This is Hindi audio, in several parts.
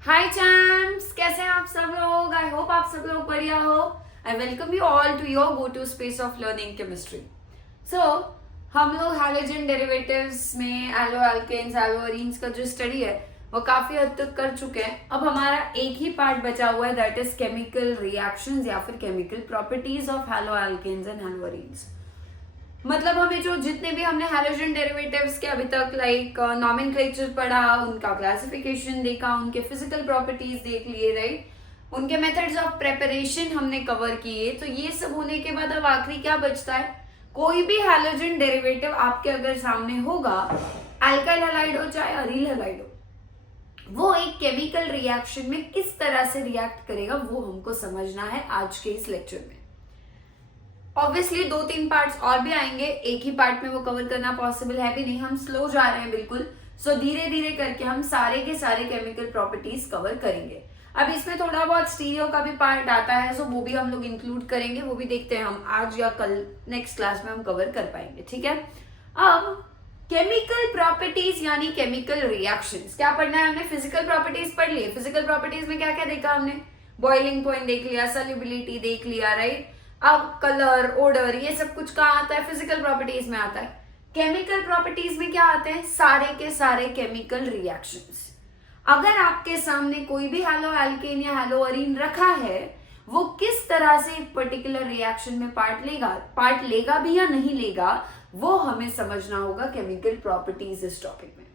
हाय चैम्प्स, कैसे हैं आप सब लोग। आई होप आप सब लोग बढ़िया हो। I welcome you all to your go to space of learning chemistry. So हम लोग हैलोजन डेरिवेटिव्स में एल्डो एल्केन्स एल्डोरीन्स का जो स्टडी है वो काफी हद तक कर चुके हैं। अब हमारा एक ही पार्ट बचा हुआ है, दैट इज केमिकल रिएक्शंस या फिर chemical properties of halo alkanes and haloarenes. मतलब हमें जो जितने भी हमने हैलोजन डेरिवेटिव्स के अभी तक लाइक नॉमेनक्लेचर पढ़ा, उनका क्लासिफिकेशन देखा, उनके फिजिकल प्रॉपर्टीज देख लिए, राइट, उनके मेथड्स ऑफ प्रेपरेशन हमने कवर किए। तो ये सब होने के बाद अब आखिरी क्या बचता है, कोई भी हैलोजन डेरिवेटिव आपके अगर सामने होगा, अल्काइल हैलाइड हो चाहे अरील हैलाइड हो, वो एक केमिकल रिएक्शन में किस तरह से रिएक्ट करेगा वो हमको समझना है आज के इस लेक्चर में। ऑब्वियसली 2-3 पार्ट्स और भी आएंगे, एक ही पार्ट में वो कवर करना पॉसिबल है भी नहीं, हम स्लो जा रहे हैं बिल्कुल। सो धीरे धीरे करके हम सारे के सारे केमिकल प्रॉपर्टीज कवर करेंगे। अब इसमें थोड़ा बहुत स्टीरियो का भी पार्ट आता है, सो वो भी हम लोग इंक्लूड करेंगे, वो भी देखते हैं हम आज या कल नेक्स्ट क्लास में हम कवर कर पाएंगे, ठीक है। अब केमिकल प्रॉपर्टीज यानी केमिकल रिएक्शंस क्या पढ़ना है हमने, फिजिकल प्रॉपर्टीज पढ़ लिए। फिजिकल प्रॉपर्टीज में क्या क्या देखा हमने, बॉइलिंग पॉइंट देख लिया, सॉल्युबिलिटी देख लिया, राइट। अब कलर, ओडर, ये सब कुछ कहाँ आता है, फिजिकल प्रॉपर्टीज में आता है। केमिकल प्रॉपर्टीज में क्या आते हैं, सारे के सारे केमिकल रिएक्शंस। अगर आपके सामने कोई भी हैलो एल्केन या हैलो अरीन रखा है, वो किस तरह से एक पर्टिकुलर रिएक्शन में पार्ट लेगा भी या नहीं लेगा, वो हमें समझना होगा केमिकल प्रॉपर्टीज इस टॉपिक में।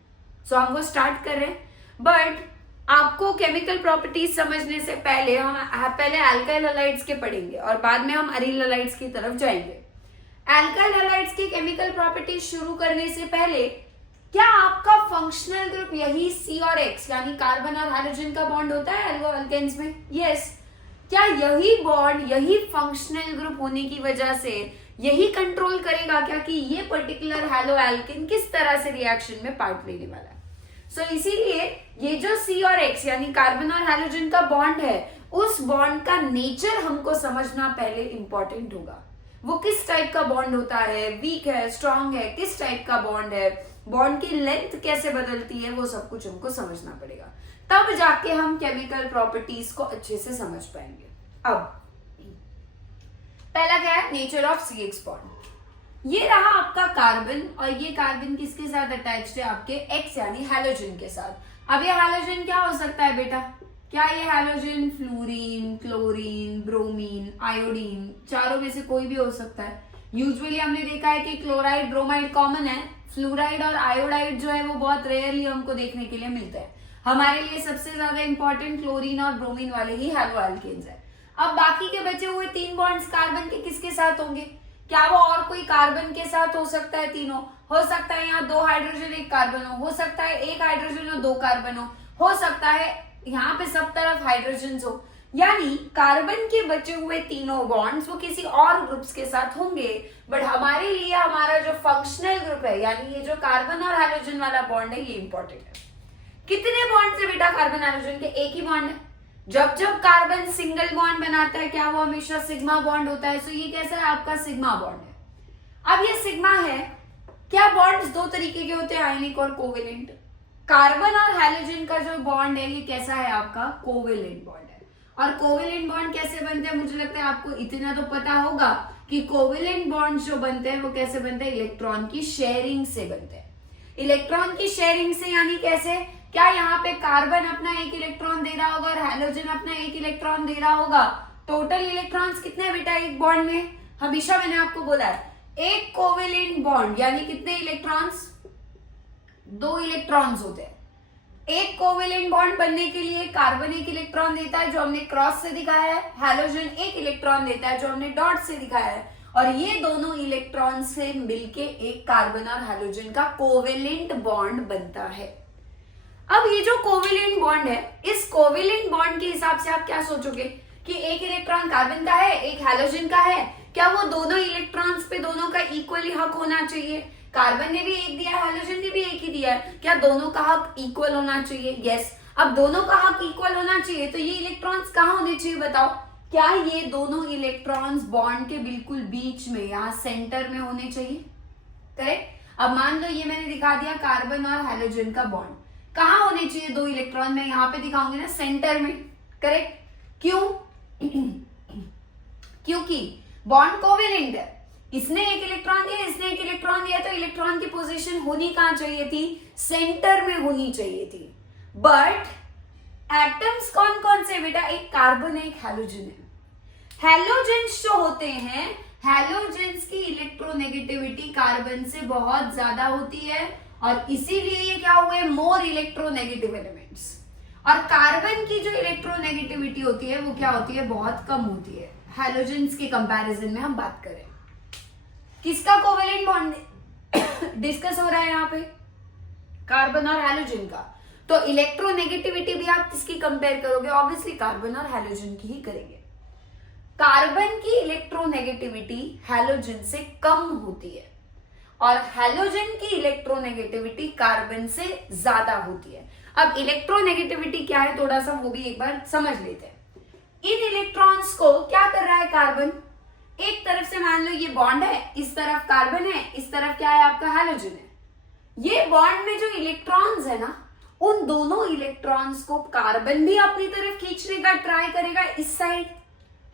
सो हम वो स्टार्ट कर रहे हैं, बट आपको केमिकल प्रॉपर्टीज समझने से पहले हम पहले अल्काइल हैलाइड्स के पढ़ेंगे और बाद में हम अरील हैलाइड्स की तरफ जाएंगे। अल्काइल हैलाइड्स की केमिकल प्रॉपर्टीज शुरू करने से पहले, क्या आपका फंक्शनल ग्रुप यही C और X यानी कार्बन और हाइड्रोजन का बॉन्ड होता है एल्डो एल्केन्स में? यस। क्या यही बॉन्ड, यही फंक्शनल ग्रुप होने की वजह से यही कंट्रोल करेगा क्या कि ये पर्टिकुलर हैलो एल्केन किस तरह से रिएक्शन में पार्ट लेने वाला है? इसीलिए ये जो C और X यानी कार्बन और हाइड्रोजन का बॉन्ड है, उस बॉन्ड का नेचर हमको समझना पहले इंपॉर्टेंट होगा। वो किस टाइप का बॉन्ड होता है, वीक है, स्ट्रॉन्ग है, किस टाइप का बॉन्ड है, बॉन्ड की लेंथ कैसे बदलती है, वो सब कुछ हमको समझना पड़ेगा, तब जाके हम केमिकल प्रॉपर्टीज को अच्छे से समझ पाएंगे। अब पहला क्या है, नेचर ऑफ CX बॉन्ड। ये रहा आपका कार्बन और ये कार्बन किसके साथ अटैच्ड है, आपके X यानी हैलोजन के साथ। अब ये हैलोजन क्या हो सकता है बेटा, क्या ये halogen fluorine, chlorine, bromine, iodine, चारों में से कोई भी हो सकता है। यूजुअली हमने देखा है कि क्लोराइड, ब्रोमाइड कॉमन है, फ्लोराइड और आयोडाइड जो है वो बहुत रेयरली हमको देखने के लिए मिलते हैं। हमारे लिए सबसे ज्यादा इंपॉर्टेंट क्लोरीन और ब्रोमीन वाले ही हैलो एल्केन्स है। अब बाकी के बचे हुए 3 बॉन्ड्स कार्बन के किसके साथ होंगे, क्या वो और कोई कार्बन के साथ हो सकता है? तीनों हो सकता है, यहाँ 2 हाइड्रोजन 1 कार्बन हो सकता है 1 हाइड्रोजन और 2 कार्बन हो सकता है यहाँ पे सब तरफ हाइड्रोजन हो। यानी कार्बन के बचे हुए तीनों बॉन्ड्स वो किसी और ग्रुप्स के साथ होंगे, बट हमारे लिए हमारा जो फंक्शनल ग्रुप है यानी ये जो कार्बन और हाइड्रोजन वाला बॉन्ड है, ये इंपॉर्टेंट है। कितने बॉन्ड से बेटा कार्बन हाइड्रोजन के? एक ही बॉन्ड है। जब जब कार्बन सिंगल बॉन्ड बनाता है, क्या वो हमेशा सिग्मा बॉन्ड होता है? सो ये कैसा है, आपका सिग्मा बॉन्ड है। अब ये सिग्मा है, क्या बॉन्ड्स 2 तरीके के होते हैं, आयनिक और कोवेलेंट। कार्बन और हाइड्रोजन का जो बॉन्ड है ये कैसा है, आपका कोवेलेंट बॉन्ड है। और कोवेलेंट बॉन्ड कैसे बनते हैं, मुझे लगता है आपको इतना तो पता होगा कि कोवेलेंट बॉन्ड जो बनते हैं वो कैसे बनते हैं, इलेक्ट्रॉन की शेयरिंग से बनते हैं। इलेक्ट्रॉन की शेयरिंग से यानी कैसे, क्या यहाँ पे कार्बन अपना 1 इलेक्ट्रॉन दे रहा होगा और हाइड्रोजन अपना 1 इलेक्ट्रॉन दे रहा होगा? टोटल इलेक्ट्रॉन्स कितने बेटा एक बॉन्ड में? हमेशा मैंने आपको बोला है, एक कोवेलेंट बॉन्ड यानी कितने इलेक्ट्रॉन्स? 2 इलेक्ट्रॉन्स होते हैं। एक कोवेलेंट बॉन्ड बनने के लिए कार्बन 1 इलेक्ट्रॉन देता है जो हमने क्रॉस से दिखाया है, हाइड्रोजन 1 इलेक्ट्रॉन देता है जो हमने डॉट से दिखाया है, और ये दोनों इलेक्ट्रॉन से मिलके एक कार्बन और हाइड्रोजन का कोवेलेंट बॉन्ड बनता है। अब ये जो कोवेलेंट बॉन्ड है, इस कोवेलेंट बॉन्ड के हिसाब से आप क्या सोचोगे कि 1 इलेक्ट्रॉन कार्बन का है, 1 हाइड्रोजन का है, क्या वो दोनों इलेक्ट्रॉन्स पे दोनों का इक्वली हक होना चाहिए? कार्बन ने भी 1 दिया है, हाइड्रोजन ने भी 1 ही दिया है, क्या दोनों का हक इक्वल होना चाहिए? यस। अब दोनों का हक इक्वल होना चाहिए तो ये इलेक्ट्रॉन्स कहाँ होने चाहिए बताओ? क्या ये दोनों इलेक्ट्रॉन्स बॉन्ड के बिल्कुल बीच में, यहाँ सेंटर में होने चाहिए? करेक्ट। अब मान लो ये मैंने दिखा दिया कार्बन और हाइड्रोजन का बॉन्ड, कहाँ होने चाहिए 2 इलेक्ट्रॉन, मैं यहाँ पे दिखाऊंगी ना सेंटर में, करेक्ट? क्यों? क्योंकि बॉन्ड कोवेलेंट है, इसने एक इलेक्ट्रॉन दिया, इसने एक इलेक्ट्रॉन दिया, तो इलेक्ट्रॉन की पोजीशन होनी कहां चाहिए थी? सेंटर में होनी चाहिए थी। बट एटम्स कौन कौन से बेटा? एक कार्बन है, एक हैलोजन है। हैलोजेंस जो होते हैं, हैलोजेंस की इलेक्ट्रोनेगेटिविटी कार्बन से बहुत ज्यादा होती है और इसीलिए ये क्या हुए? More electronegative elements. और कार्बन की जो इलेक्ट्रोनेगेटिविटी होती है वो क्या होती है? बहुत कम होती है हैलोजेंस के कंपैरिजन में। हम बात करें किसका कोवेलेंट बॉन्ड डिस्कस हो रहा है यहाँ पे? कार्बन और हैलोजन का। तो इलेक्ट्रोनेगेटिविटी भी आप किसकी कंपेयर करोगे? ऑब्वियसली कार्बन और हैलोजन की ही करेंगे। कार्बन की इलेक्ट्रोनेगेटिविटी हैलोजन से कम होती है और हैलोजन की इलेक्ट्रोनेगेटिविटी कार्बन से ज्यादा होती है। अब इलेक्ट्रोनेगेटिविटी क्या है थोड़ा सा वो भी एक बार समझ लेते हैं। इन इलेक्ट्रॉन्स को क्या कर रहा है कार्बन? एक तरफ से मान लो ये बॉन्ड है, इस तरफ कार्बन है, इस तरफ क्या है? आपका हैलोजन है। ये बॉन्ड में जो इलेक्ट्रॉन्स है ना, उन दोनों इलेक्ट्रॉन्स को कार्बन भी अपनी तरफ खींचने का ट्राई करेगा इस साइड,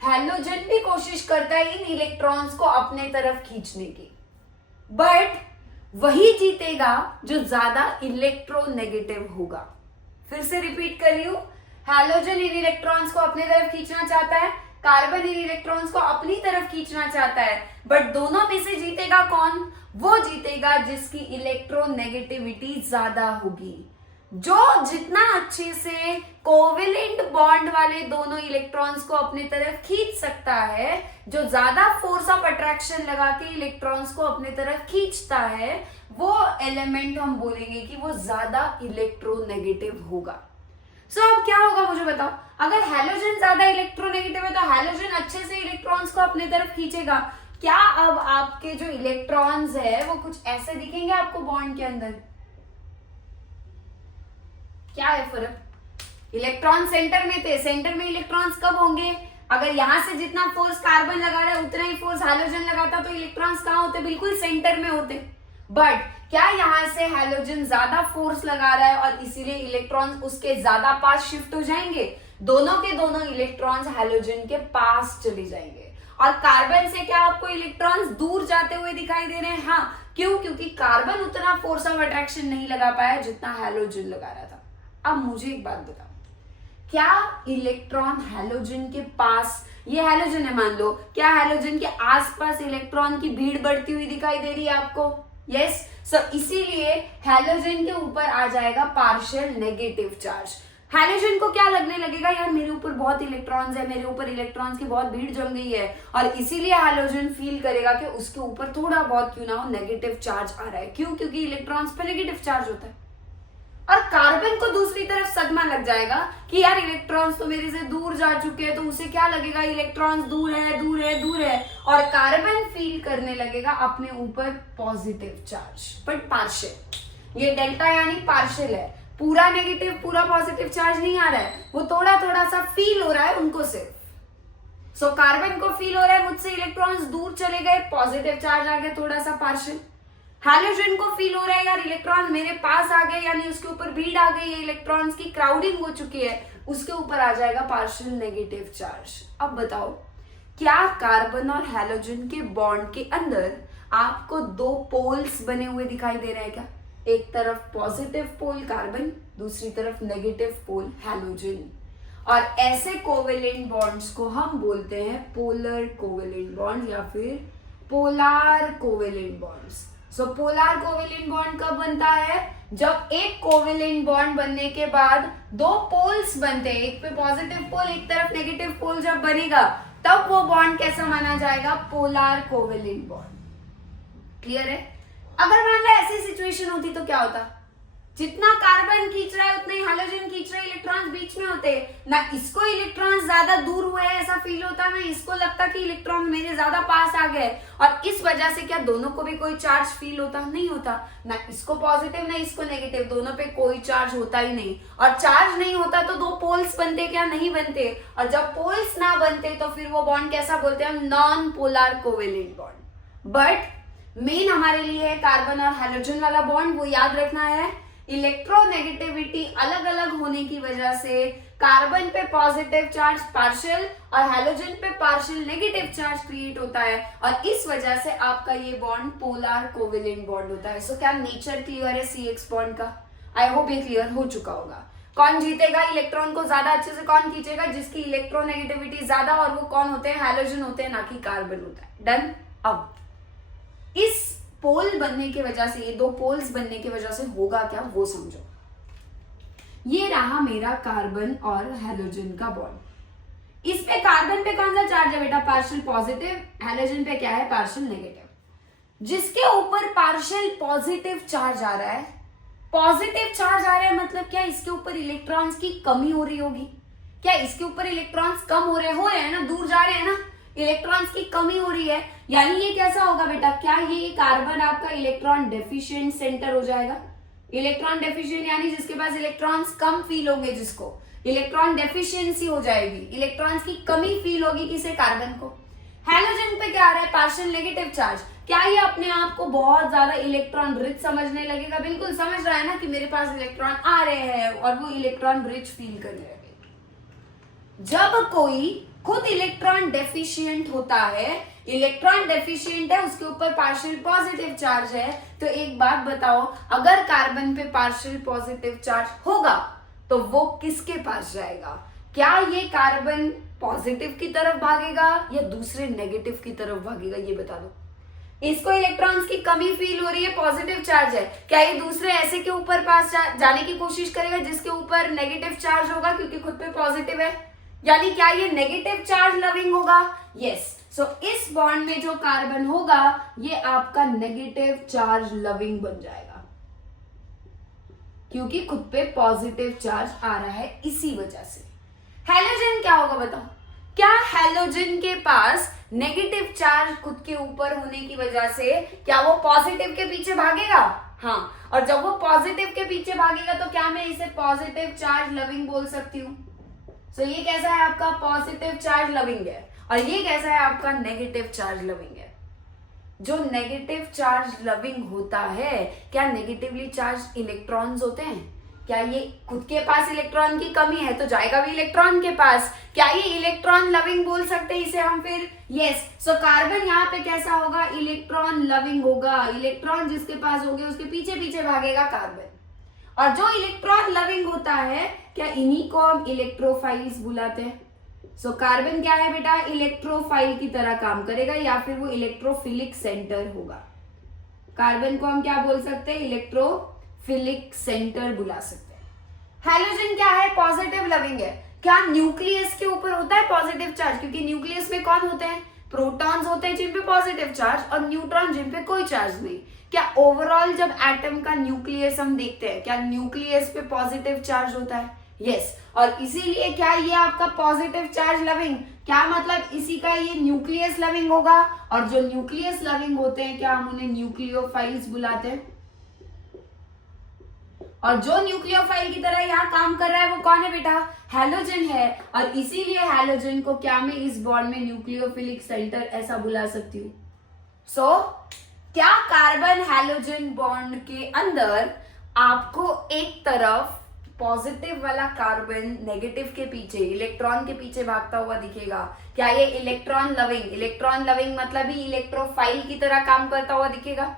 हैलोजन भी कोशिश करता है इन इलेक्ट्रॉन्स को अपने तरफ खींचने की, बट वही जीतेगा जो ज्यादा इलेक्ट्रोनेगेटिव होगा। फिर से रिपीट कर रही हूं, हैलोजन इन इलेक्ट्रॉन्स को अपने तरफ खींचना चाहता है, कार्बन इन इलेक्ट्रॉन्स को अपनी तरफ खींचना चाहता है, बट दोनों में से जीतेगा कौन? वो जीतेगा जिसकी इलेक्ट्रोनेगेटिविटी ज्यादा होगी, जो जितना अच्छे से कोवेलेंट बॉन्ड वाले दोनों इलेक्ट्रॉन्स को अपनी तरफ खींच सकता है, जो ज्यादा फोर्स ऑफ अट्रैक्शन लगा के इलेक्ट्रॉन्स को अपनी तरफ खींचता है, वो एलिमेंट हम बोलेंगे कि वो ज्यादा इलेक्ट्रोनेगेटिव होगा। सो अब क्या होगा मुझे बताओ? अगर हैलोजन ज्यादा इलेक्ट्रोनेगेटिव है तो हैलोजन अच्छे से इलेक्ट्रॉन्स को अपनी तरफ खींचेगा। क्या अब आपके जो इलेक्ट्रॉन्स है वो कुछ ऐसे दिखेंगे आपको बॉन्ड के अंदर? क्या है फर्क? इलेक्ट्रॉन सेंटर में थे, सेंटर में इलेक्ट्रॉन्स कब होंगे? अगर यहां से जितना फोर्स कार्बन लगा रहा है उतना ही फोर्स हैलोजन लगाता तो इलेक्ट्रॉन्स कहां होते? बिल्कुल सेंटर में होते। बट क्या यहां से हैलोजन ज्यादा फोर्स लगा रहा है और इसीलिए इलेक्ट्रॉन्स उसके ज्यादा पास शिफ्ट हो जाएंगे? दोनों के दोनों इलेक्ट्रॉन्स हैलोजन के पास चले जाएंगे। और कार्बन से क्या आपको इलेक्ट्रॉन्स दूर जाते हुए दिखाई दे रहे हैं? हाँ, क्यों? क्योंकि कार्बन उतना फोर्स ऑफ अट्रैक्शन नहीं लगा पाया जितना हैलोजन लगा रहा था। अब मुझे एक बात बताओ, क्या इलेक्ट्रॉन हैलोजन के पास, ये हैलोजन है मान लो, क्या हैलोजन के आसपास इलेक्ट्रॉन की भीड़ बढ़ती हुई दिखाई दे रही है आपको? यस। सो इसीलिए हैलोजन के ऊपर आ जाएगा पार्शियल नेगेटिव चार्ज। हैलोजन को क्या लगने लगेगा? यार मेरे ऊपर बहुत इलेक्ट्रॉन्स है, मेरे ऊपर इलेक्ट्रॉन्स की बहुत भीड़ जम गई है, और इसीलिए हैलोजन फील करेगा कि उसके ऊपर थोड़ा बहुत क्यों ना हो नेगेटिव चार्ज आ रहा है। क्यों? क्योंकि इलेक्ट्रॉन्स पे नेगेटिव चार्ज होता है। और कार्बन को दूसरी तरफ सदमा लग जाएगा कि यार इलेक्ट्रॉन्स तो मेरे से दूर जा चुके हैं, तो उसे क्या लगेगा? इलेक्ट्रॉन्स दूर है, दूर है, दूर है, और कार्बन फील करने लगेगा अपने ऊपर पॉजिटिव चार्ज, बट पार्शियल। ये डेल्टा यानी पार्शियल है, पूरा नेगेटिव पूरा पॉजिटिव चार्ज नहीं आ रहा है, वो थोड़ा थोड़ा सा फील हो रहा है उनको सिर्फ। सो कार्बन को फील हो रहा है मुझसे इलेक्ट्रॉन्स दूर चले गए, पॉजिटिव चार्ज आ गया थोड़ा सा पार्शियल। हैलोजन को फील हो रहा है यार इलेक्ट्रॉन मेरे पास आ गए, यानी उसके ऊपर भीड़ आ गई है, इलेक्ट्रॉन्स की क्राउडिंग हो चुकी है, उसके ऊपर आ जाएगा पार्शियल नेगेटिव चार्ज। अब बताओ, क्या कार्बन और हैलोजन के बॉन्ड के अंदर आपको दो पोल्स बने हुए दिखाई दे रहे हैं क्या? एक तरफ पॉजिटिव पोल कार्बन, दूसरी तरफ नेगेटिव पोल हैलोजन। और ऐसे कोवेलेंट बॉन्ड्स को हम बोलते हैं पोलर कोवेलेंट बॉन्ड या फिर पोलार कोवेलेंट बॉन्ड्स। सो पोलार कोवेलेंट बॉन्ड कब बनता है? जब एक कोवेलेंट बॉन्ड बनने के बाद दो पोल्स बनते हैं, एक पे पॉजिटिव पोल एक तरफ नेगेटिव पोल जब बनेगा तब वो बॉन्ड कैसा माना जाएगा? Polar covalent bond. क्लियर है? अगर मान लो ऐसी सिचुएशन होती तो क्या होता? जितना कार्बन खींच रहा है उतने ही हैलोजन खींच रहे, इलेक्ट्रॉन्स बीच में होते ना, इसको इलेक्ट्रॉन्स ज्यादा दूर हुए हैं ऐसा फील होता, ना इसको लगता कि इलेक्ट्रॉन मेरे ज्यादा पास आ गए, और इस वजह से क्या दोनों को भी कोई चार्ज फील होता? नहीं होता ना, इसको पॉजिटिव ना इसको नेगेटिव, दोनों पे कोई चार्ज होता ही नहीं। और चार्ज नहीं होता तो दो पोल्स बनते क्या? नहीं बनते। और जब पोल्स ना बनते तो फिर वो बॉन्ड कैसा बोलते हैं हम? Non polar covalent bond. But main हमारे लिए है कार्बन और हैलोजन वाला बॉन्ड, वो याद रखना है। इलेक्ट्रोनेगेटिविटी अलग अलग होने की वजह से कार्बन पे पॉजिटिव चार्ज पार्शियल और हैलोजन पे पार्शियल नेगेटिव चार्ज क्रिएट होता है, और इस वजह से आपका ये बॉन्ड पोलर कोवेलेंट बॉन्ड होता है। सो क्या नेचर क्लियर है CH बॉन्ड का? आई होप ये क्लियर हो चुका होगा। कौन जीतेगा इलेक्ट्रॉन को ज्यादा अच्छे से, कौन खींचेगा? जिसकी इलेक्ट्रोनेगेटिविटी ज्यादा, और वो कौन होते हैं? हैलोजन होते हैं, ना कि कार्बन होता है। डन। अब इस पोल बनने की वजह से, ये दो पोल्स बनने की वजह से होगा क्या वो समझो। ये रहा मेरा कार्बन और हैलोजन का बॉन्ड। इस पे कार्बन पे कौन सा चार्ज है बेटा? Partial positive. हैलोजन पे क्या है? Partial negative. जिसके ऊपर पार्शियल पॉजिटिव चार्ज आ रहा है, पॉजिटिव चार्ज आ रहा है मतलब क्या? इसके ऊपर इलेक्ट्रॉन्स की कमी हो रही होगी। क्या इसके ऊपर इलेक्ट्रॉन्स कम हो रहे हैं ना, दूर जा रहे हैं ना, इलेक्ट्रॉन्स की कमी हो रही है। यानी ये कैसा होगा बेटा? क्या ये कार्बन आपका इलेक्ट्रॉन डेफिशिएंट सेंटर हो जाएगा? इलेक्ट्रॉन डेफिशिएंट यानी जिसके पास इलेक्ट्रॉन्स कम फील होंगे, जिसको इलेक्ट्रॉन डेफिशिएंसी हो जाएगी, इलेक्ट्रॉन्स की कमी फील होगी। किसे? कार्बन को। हैलोजन पे क्या आ रहा है? Partial negative charge. क्या ये अपने आप को बहुत ज्यादा इलेक्ट्रॉन रिच समझने लगेगा? बिल्कुल समझ रहा है ना कि मेरे पास इलेक्ट्रॉन आ रहे हैं, और वो इलेक्ट्रॉन रिच फील करने लगे। जब कोई खुद इलेक्ट्रॉन डेफिशिएंट होता है, इलेक्ट्रॉन डेफिशिएंट है, उसके ऊपर पार्शियल पॉजिटिव चार्ज है, तो एक बात बताओ, अगर कार्बन पे पार्शियल पॉजिटिव चार्ज होगा तो वो किसके पास जाएगा? क्या ये कार्बन पॉजिटिव की तरफ भागेगा या दूसरे नेगेटिव की तरफ भागेगा? ये बता दो। इसको इलेक्ट्रॉन्स की कमी फील हो रही है, पॉजिटिव चार्ज है, क्या ये दूसरे ऐसे के ऊपर पास जाने की कोशिश करेगा जिसके ऊपर नेगेटिव चार्ज होगा, क्योंकि खुद पे पॉजिटिव है? यानी क्या ये नेगेटिव चार्ज लविंग होगा? यस। सो इस बॉन्ड में जो कार्बन होगा ये आपका नेगेटिव चार्ज लविंग बन जाएगा, क्योंकि खुद पे पॉजिटिव चार्ज आ रहा है इसी वजह से। हैलोजन क्या होगा बताओ? क्या हैलोजन के पास नेगेटिव चार्ज खुद के ऊपर होने की वजह से क्या वो पॉजिटिव के पीछे भागेगा? हाँ। और जब वो पॉजिटिव के पीछे भागेगा तो क्या मैं इसे पॉजिटिव चार्ज लविंग बोल सकती हूँ? सो ये कैसा है आपका? पॉजिटिव चार्ज लविंग है, और ये कैसा है आपका? नेगेटिव चार्ज लविंग है। जो नेगेटिव चार्ज लविंग होता है, क्या नेगेटिवली चार्ज इलेक्ट्रॉन्स होते हैं? क्या ये खुद के पास इलेक्ट्रॉन की कमी है तो जाएगा भी इलेक्ट्रॉन के पास? क्या ये इलेक्ट्रॉन लविंग बोल सकते हैं इसे हम फिर? यस। सो कार्बन यहाँ पे कैसा होगा? इलेक्ट्रॉन लविंग होगा। इलेक्ट्रॉन जिसके पास होंगे उसके पीछे पीछे भागेगा कार्बन। और जो इलेक्ट्रॉन लविंग होता है, क्या इन्हीं को हम इलेक्ट्रोफाइल्स बुलाते हैं? सो कार्बन क्या है बेटा? इलेक्ट्रोफाइल की तरह काम करेगा, या फिर वो इलेक्ट्रोफिलिक सेंटर होगा। कार्बन को हम क्या बोल सकते हैं? इलेक्ट्रोफिलिक सेंटर बुला सकते हैं। हैलोजन क्या है? पॉजिटिव लविंग है। क्या न्यूक्लियस के ऊपर होता है पॉजिटिव चार्ज? क्योंकि न्यूक्लियस में कौन होते हैं? प्रोटॉन्स होते हैं जिन पे पॉजिटिव चार्ज, और न्यूट्रॉन जिन पे कोई चार्ज नहीं। क्या ओवरऑल जब एटम का न्यूक्लियस हम देखते हैं, क्या न्यूक्लियस पे पॉजिटिव चार्ज होता है? यस। और इसीलिए क्या ये आपका पॉजिटिव चार्ज लविंग, क्या मतलब इसी का ये न्यूक्लियस लविंग होगा। और जो न्यूक्लियस लविंग होते हैं क्या हम उन्हें न्यूक्लियोफाइल्स बुलाते हैं? और जो न्यूक्लियोफाइल की तरह यहाँ काम कर रहा है वो कौन है बेटा? हैलोजन है। और इसीलिए हैलोजन को क्या मैं इस बॉन्ड में न्यूक्लियोफिलिक सेंटर ऐसा बुला सकती हूँ। सो क्या कार्बन हैलोजन बॉन्ड के अंदर आपको एक तरफ पॉजिटिव वाला कार्बन नेगेटिव के पीछे, इलेक्ट्रॉन के पीछे भागता हुआ दिखेगा? क्या ये इलेक्ट्रॉन लविंग, इलेक्ट्रॉन लविंग मतलब ही इलेक्ट्रोफाइल की तरह काम करता हुआ दिखेगा?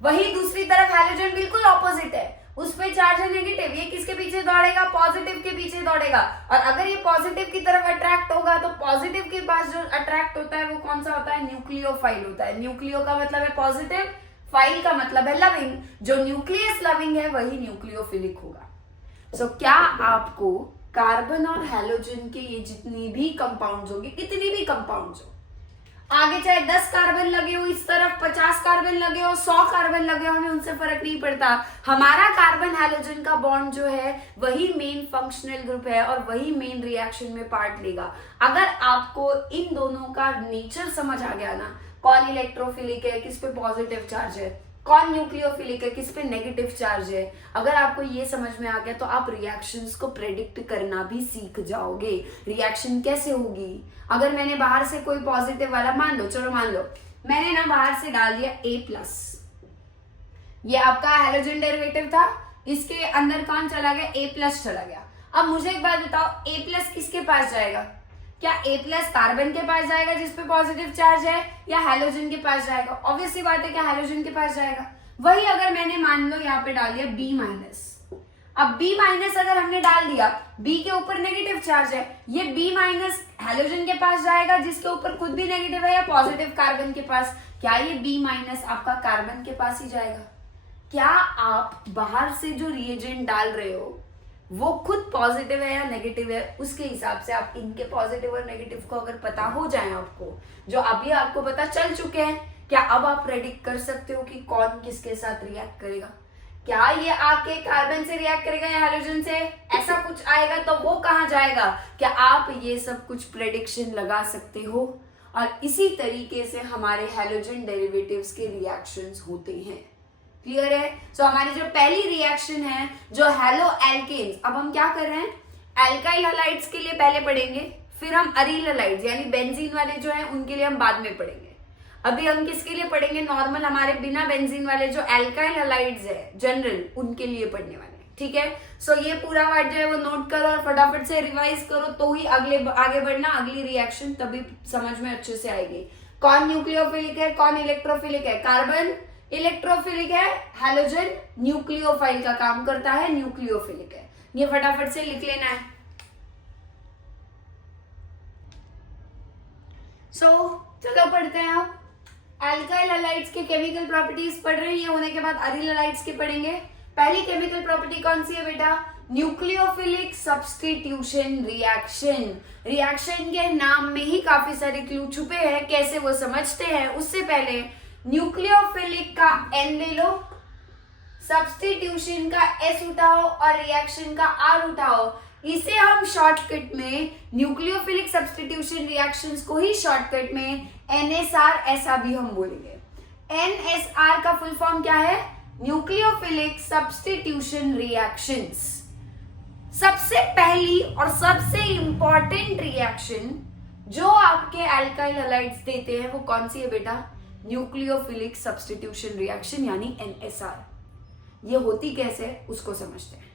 वही दूसरी तरफ हैलोजन बिल्कुल ऑपोजिट है, उस पे चार्ज है नेगेटिव, ये किसके पीछे दौड़ेगा? पॉजिटिव के पीछे दौड़ेगा। और अगर ये पॉजिटिव की तरफ अट्रैक्ट होगा तो पॉजिटिव के पास जो अट्रैक्ट होता है वो कौन सा होता है? न्यूक्लियोफाइल होता है। न्यूक्लियो का मतलब है पॉजिटिव, फाइल का मतलब है लविंग। जो न्यूक्लियस लविंग है वही न्यूक्लियोफिलिक होगा। सो क्या आपको कार्बन और हैलोजन के ये जितनी भी कंपाउंड्स होंगे, कितनी भी कंपाउंड्स हो, आगे चाहे 10 कार्बन लगे हो इस तरफ, 50 कार्बन लगे हो, 100 कार्बन लगे हो, हमें उनसे फर्क नहीं पड़ता। हमारा कार्बन हैलोजन का बॉन्ड जो है वही मेन फंक्शनल ग्रुप है और वही मेन रिएक्शन में पार्ट लेगा। अगर आपको इन दोनों का नेचर समझ आ गया ना, कौन इलेक्ट्रोफिलिक है, किस पे पॉजिटिव चार्ज है, कौन न्यूक्लियोफिलिक है, किस पे नेगेटिव चार्ज है, अगर आपको ये समझ में आ गया तो आप रिएक्शंस को प्रेडिक्ट करना भी सीख जाओगे। रिएक्शन कैसे होगी? अगर मैंने बाहर से कोई पॉजिटिव वाला, मान लो मैंने ना बाहर से डाल दिया A+, ये आपका हैलोजन डेरिवेटिव था, इसके अंदर कौन चला गया, ए प्लस चला गया। अब मुझे एक बात बताओ, ए प्लस किसके पास जाएगा? क्या ए प्लस कार्बन के पास जाएगा जिसपे पॉजिटिव चार्ज है, या हैलोजन के पास जाएगा? ऑब्वियसली बात है कि हैलोजन के पास जाएगा। वही अगर मैंने मान लो यहाँ पे डाल दिया बी माइनस, अब बी माइनस अगर हमने डाल दिया, बी के ऊपर नेगेटिव चार्ज है, ये बी माइनस हैलोजन के पास जाएगा जिसके ऊपर खुद भी नेगेटिव है, या पॉजिटिव कार्बन के पास? क्या ये बी माइनस आपका कार्बन के पास ही जाएगा? क्या आप बाहर से जो रिएजेंट डाल रहे हो वो खुद पॉजिटिव है या नेगेटिव है, उसके हिसाब से आप इनके पॉजिटिव और नेगेटिव को अगर पता हो जाए आपको, जो अभी आपको पता चल चुके हैं, क्या अब आप प्रेडिक्ट कर सकते हो कि कौन किसके साथ रिएक्ट करेगा? क्या ये आके कार्बन से रिएक्ट करेगा या हाइड्रोजन से? ऐसा कुछ आएगा तो वो कहाँ जाएगा? क्या आप ये सब कुछ प्रेडिक्शन लगा सकते हो? और इसी तरीके से हमारे हैलोजन डेरिवेटिव्स के रिएक्शंस होते हैं। क्लियर है? सो हमारी जो पहली रिएक्शन है जो हैलो एल्केन्स, अब हम क्या कर रहे हैं, एल्काइल हैलाइड्स के लिए पहले पढ़ेंगे, फिर हम अरील हैलाइड्स यानी बेंजीन वाले जो है उनके लिए हम बाद में पढ़ेंगे। अभी हम किसके लिए पढ़ेंगे, नॉर्मल हमारे बिना बेंजीन वाले जो एल्काइल हैलाइड्स है जनरल, उनके लिए पढ़ने वाले। ठीक है? सो ये पूरा वर्ड जो है वो नोट करो और फटाफट से रिवाइज करो, तो ही आगे बढ़ना, अगली रिएक्शन तभी समझ में अच्छे से आएगी। कौन न्यूक्लियोफिलिक है, कौन इलेक्ट्रोफिलिक है? कार्बन इलेक्ट्रोफिलिक है, हैलोजन न्यूक्लियोफाइल का काम करता है, न्यूक्लियोफिलिक है। ये फटाफट से लिख लेना है। चलो पढ़ते हैं। आप एल्काइल हैलाइड्स के केमिकल प्रॉपर्टीज पढ़ रहे हैं, ये होने के बाद अरील हैलाइड्स के पढ़ेंगे। पहली केमिकल प्रॉपर्टी कौन सी है बेटा? Nucleophilic substitution reaction. रिएक्शन के नाम में ही काफी सारे क्लू छुपे हैं, कैसे वो समझते हैं उससे पहले न्यूक्लियोफिलिक का एन ले लो, सब्स्टिट्यूशन का एस उठाओ और रिएक्शन का आर उठाओ। इसे हम शॉर्टकट में न्यूक्लियोफिलिक सब्स्टिट्यूशन रिएक्शंस को ही शॉर्टकट में NSR ऐसा भी हम बोलेंगे। NSR का फुल फॉर्म क्या है? Nucleophilic substitution reactions. सबसे पहली और सबसे इंपॉर्टेंट रिएक्शन जो आपके एल्काइल हैलाइड्स देते हैं वो कौन सी है बेटा? न्यूक्लियोफिलिक सब्स्टिट्यूशन रिएक्शन यानी NSR। ये होती कैसे उसको समझते हैं।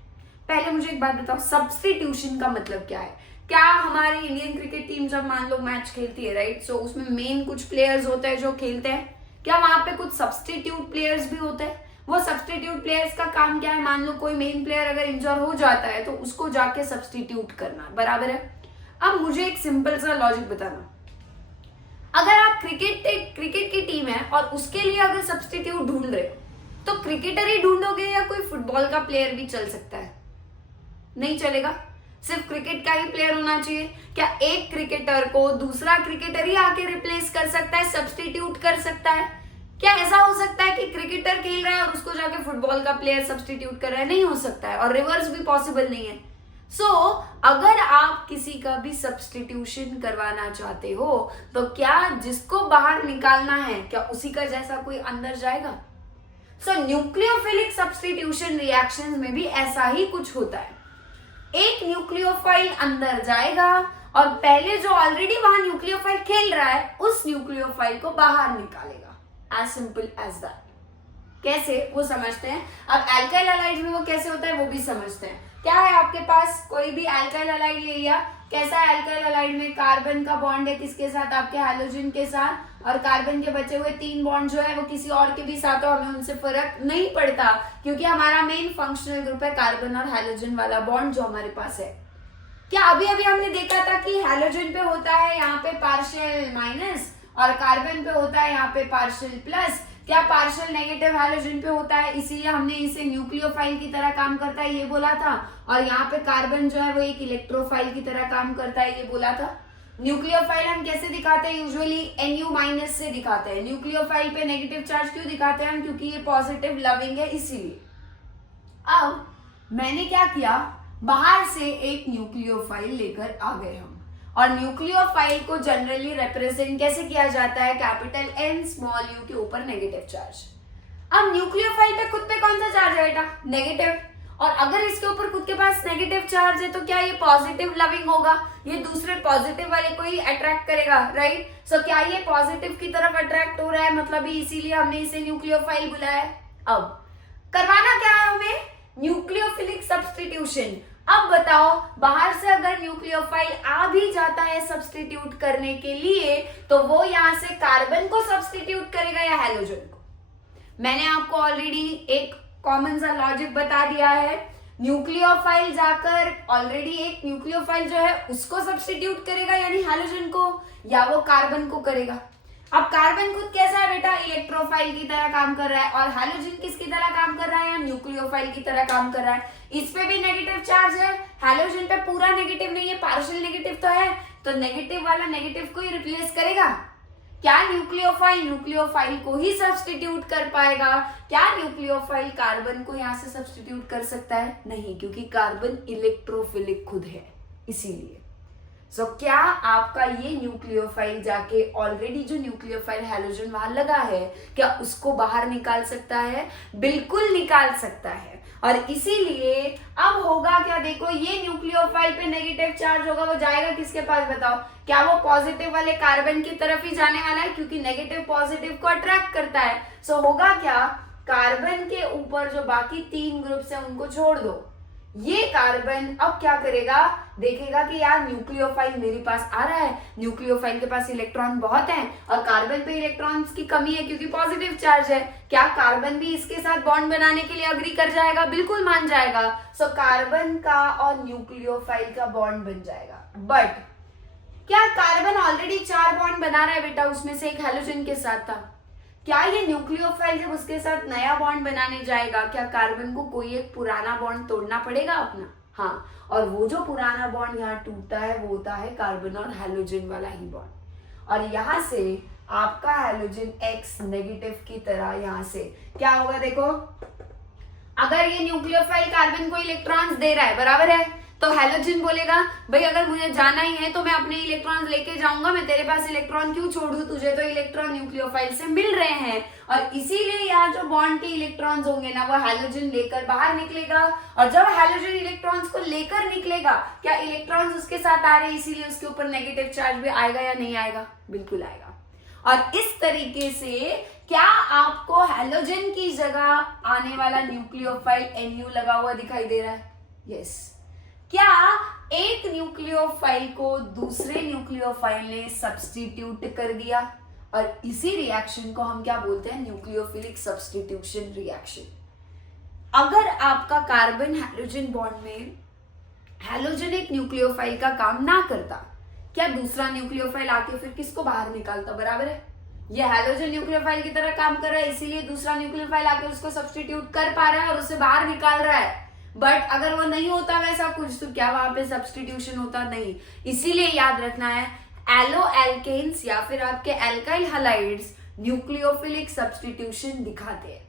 पहले मुझे एक बात बताओ, सब्स्टिट्यूशन का मतलब क्या है? क्या हमारी इंडियन क्रिकेट टीम जब मान लो मैच खेलती है, राइट, सो उसमें मेन कुछ प्लेयर्स होते हैं जो खेलते हैं, क्या वहां पे कुछ सब्स्टिट्यूट प्लेयर्स भी होते हैं? वो सब्स्टिट्यूट प्लेयर्स का काम क्या है? मान लो कोई मेन प्लेयर अगर इंजर हो जाता है तो उसको जाके सब्स्टिट्यूट करना, बराबर है। अब मुझे एक सिंपल सा लॉजिक बताना, अगर आप क्रिकेट की टीम है और उसके लिए अगर सब्स्टिट्यूट ढूंढ रहे हो तो क्रिकेटर ही ढूंढोगे या कोई फुटबॉल का प्लेयर भी चल सकता है? नहीं चलेगा, सिर्फ क्रिकेट का ही प्लेयर होना चाहिए। क्या एक क्रिकेटर को दूसरा क्रिकेटर ही आके रिप्लेस कर सकता है, सब्स्टिट्यूट कर सकता है? क्या ऐसा हो सकता है कि क्रिकेटर खेल रहा है और उसको जाके फुटबॉल का प्लेयर सब्स्टिट्यूट कर रहा है? नहीं हो सकता है, और रिवर्स भी पॉसिबल नहीं है। अगर आप किसी का भी सब्स्टिट्यूशन करवाना चाहते हो तो क्या जिसको बाहर निकालना है क्या उसी का जैसा कोई अंदर जाएगा? न्यूक्लियोफिलिक सब्स्टिट्यूशन रिएक्शंस में भी ऐसा ही कुछ होता है। एक न्यूक्लियोफाइल अंदर जाएगा और पहले जो ऑलरेडी वहां न्यूक्लियोफाइल खेल रहा है उस न्यूक्लियोफाइल को बाहर निकालेगा। As simple as that. कैसे वो समझते हैं। अब एल्काइल हैलाइड में वो कैसे होता है वो भी समझते हैं। क्या है आपके पास, कोई भी एल्काइल हैलाइड ले लिया, कैसा है एल्काइल हैलाइड में? कार्बन का बॉन्ड है किसके साथ? आपके हैलोजन के साथ, और कार्बन के बचे हुए 3 बॉन्ड जो है वो किसी और के भी साथ हो, हमें उनसे फर्क नहीं पड़ता क्योंकि हमारा मेन फंक्शनल ग्रुप है कार्बन और हैलोजन वाला बॉन्ड जो हमारे पास है। क्या अभी अभी हमने देखा था कि हैलोजन पे होता है यहाँ पे पार्शियल माइनस और कार्बन पे होता है यहाँ पे पार्शियल प्लस। क्या पार्शियल नेगेटिव हैलोजन पे होता है, इसीलिए हमने इसे न्यूक्लियोफाइल की तरह काम करता है ये बोला था, और यहाँ पे कार्बन जो है वो एक इलेक्ट्रोफाइल की तरह काम करता है ये बोला था। न्यूक्लियोफाइल हम कैसे दिखाते हैं? यूजुअली Nu माइनस से दिखाते हैं। न्यूक्लियोफाइल पे नेगेटिव चार्ज क्यों दिखाते हैं हम? क्योंकि ये पॉजिटिव लविंग है इसीलिए। अब मैंने क्या किया, बाहर से एक न्यूक्लियोफाइल लेकर आ गए हम, और न्यूक्लियोफाइल को जनरली रिप्रेजेंट कैसे किया जाता है? कैपिटल N स्मॉल u के ऊपर नेगेटिव चार्ज। अब न्यूक्लियोफाइल पे खुद पे कौन सा चार्ज है बेटा? नेगेटिव। और अगर इसके ऊपर खुद के पास नेगेटिव चार्ज है तो क्या ये पॉजिटिव लविंग होगा? ये दूसरे पॉजिटिव वाले को ही अट्रैक्ट करेगा, राइट। क्या ये पॉजिटिव की तरफ अट्रैक्ट हो रहा है, मतलब इसीलिए हमने इसे न्यूक्लियोफाइल बुलाया है। अब करवाना क्या है हमें? Nucleophilic substitution. अब बताओ, बाहर से अगर न्यूक्लियोफाइल आ भी जाता है सब्स्टिट्यूट करने के लिए, तो वो यहां से कार्बन को सब्स्टिट्यूट करेगा या हैलोजन को? मैंने आपको ऑलरेडी एक कॉमन सा लॉजिक बता दिया है। न्यूक्लियोफाइल जाकर ऑलरेडी एक न्यूक्लियोफाइल जो है उसको सब्स्टिट्यूट करेगा, यानी हैलोजन को, या वो कार्बन को करेगा। अब कार्बन खुद कैसा है बेटा? इलेक्ट्रोफाइल की तरह काम कर रहा है, और हैलोजन किसकी तरह काम कर रहा है? या न्यूक्लियोफाइल की तरह काम कर रहा है। इस पे भी नेगेटिव चार्ज है, हैलोजन पे पूरा नेगेटिव नहीं है, पार्शियल नेगेटिव तो है, तो नेगेटिव वाला नेगेटिव को ही रिप्लेस करेगा। क्या न्यूक्लियोफाइल को ही सब्स्टिट्यूट कर पाएगा? क्या न्यूक्लियोफाइल कार्बन को यहां से सब्स्टिट्यूट कर सकता है? नहीं, क्योंकि कार्बन इलेक्ट्रोफिलिक खुद है, इसीलिए। सो क्या आपका ये न्यूक्लियोफाइल जाके ऑलरेडी जो न्यूक्लियोफाइल हैलोजन वहां लगा है, क्या उसको बाहर निकाल सकता है? बिल्कुल निकाल सकता है। और इसीलिए अब होगा क्या, देखो, ये न्यूक्लियोफाइल पे नेगेटिव चार्ज होगा, वो जाएगा किसके पास बताओ? क्या वो पॉजिटिव वाले कार्बन की तरफ ही जाने वाला है, क्योंकि नेगेटिव पॉजिटिव को अट्रैक्ट करता है। सो होगा क्या, कार्बन के ऊपर जो बाकी 3 ग्रुप्स है उनको छोड़ दो। ये कार्बन अब क्या करेगा? देखेगा कि यार न्यूक्लियोफाइल मेरे पास आ रहा है, न्यूक्लियोफाइल के पास इलेक्ट्रॉन बहुत हैं और कार्बन पे इलेक्ट्रॉन्स की कमी है क्योंकि पॉजिटिव चार्ज है। क्या कार्बन भी इसके साथ बॉन्ड बनाने के लिए अग्री कर जाएगा? बिल्कुल मान जाएगा। सो कार्बन का और न्यूक्लियोफाइल का बॉन्ड बन जाएगा। बट क्या कार्बन ऑलरेडी 4 बॉन्ड बना रहा है बेटा, उसमें से एक हैलोजन के साथ था। क्या ये न्यूक्लियोफाइल जब उसके साथ नया बॉन्ड बनाने जाएगा, क्या कार्बन को कोई एक पुराना बॉन्ड तोड़ना पड़ेगा अपना? हाँ, और वो जो पुराना बॉन्ड यहाँ टूटता है वो होता है कार्बन और हैलोजन वाला ही बॉन्ड। और यहाँ से आपका हैलोजन X नेगेटिव की तरह यहाँ से क्या होगा? देखो, अगर ये न्यूक्लियोफाइल कार्बन को इलेक्ट्रॉन्स दे रहा है, बराबर है, तो हैलोजन बोलेगा भाई अगर मुझे जाना ही है तो मैं अपने इलेक्ट्रॉन्स लेके जाऊंगा, मैं तेरे पास इलेक्ट्रॉन क्यों छोड़ू, तुझे तो इलेक्ट्रॉन न्यूक्लियोफाइल से मिल रहे हैं। और इसीलिए यहाँ जो बॉन्ड के इलेक्ट्रॉन्स होंगे ना, वो हैलोजन लेकर बाहर निकलेगा। और जब हैलोजन इलेक्ट्रॉन्स को लेकर निकलेगा, क्या इलेक्ट्रॉन्स उसके साथ आ रहे हैं, इसीलिए उसके ऊपर नेगेटिव चार्ज भी आएगा या नहीं आएगा? बिल्कुल आएगा। और इस तरीके से क्या आपको हैलोजन की जगह आने वाला न्यूक्लियोफाइल Nu लगा हुआ दिखाई दे रहा है? यस। क्या एक न्यूक्लियोफाइल को दूसरे न्यूक्लियोफाइल ने सब्स्टिट्यूट कर दिया? और इसी रिएक्शन को हम क्या बोलते हैं? Nucleophilic substitution reaction. अगर आपका कार्बन हैलोजन बॉन्ड में हैलोजन एक न्यूक्लियोफाइल का काम ना करता, क्या दूसरा न्यूक्लियोफाइल आके फिर किसको बाहर निकालता? बराबर है, ये हैलोजन न्यूक्लियोफाइल की तरह काम कर रहा है, इसीलिए दूसरा न्यूक्लियोफाइल आके उसको सब्स्टिट्यूट कर पा रहा है और उसे बाहर निकाल रहा है। बट अगर वो नहीं होता वैसा कुछ, तो क्या वहां पे सब्स्टिट्यूशन होता? नहीं। इसीलिए याद रखना है, एलो एल्केन्स या फिर आपके एल्काइल हैलाइड्स न्यूक्लियोफिलिक सब्स्टिट्यूशन दिखाते हैं।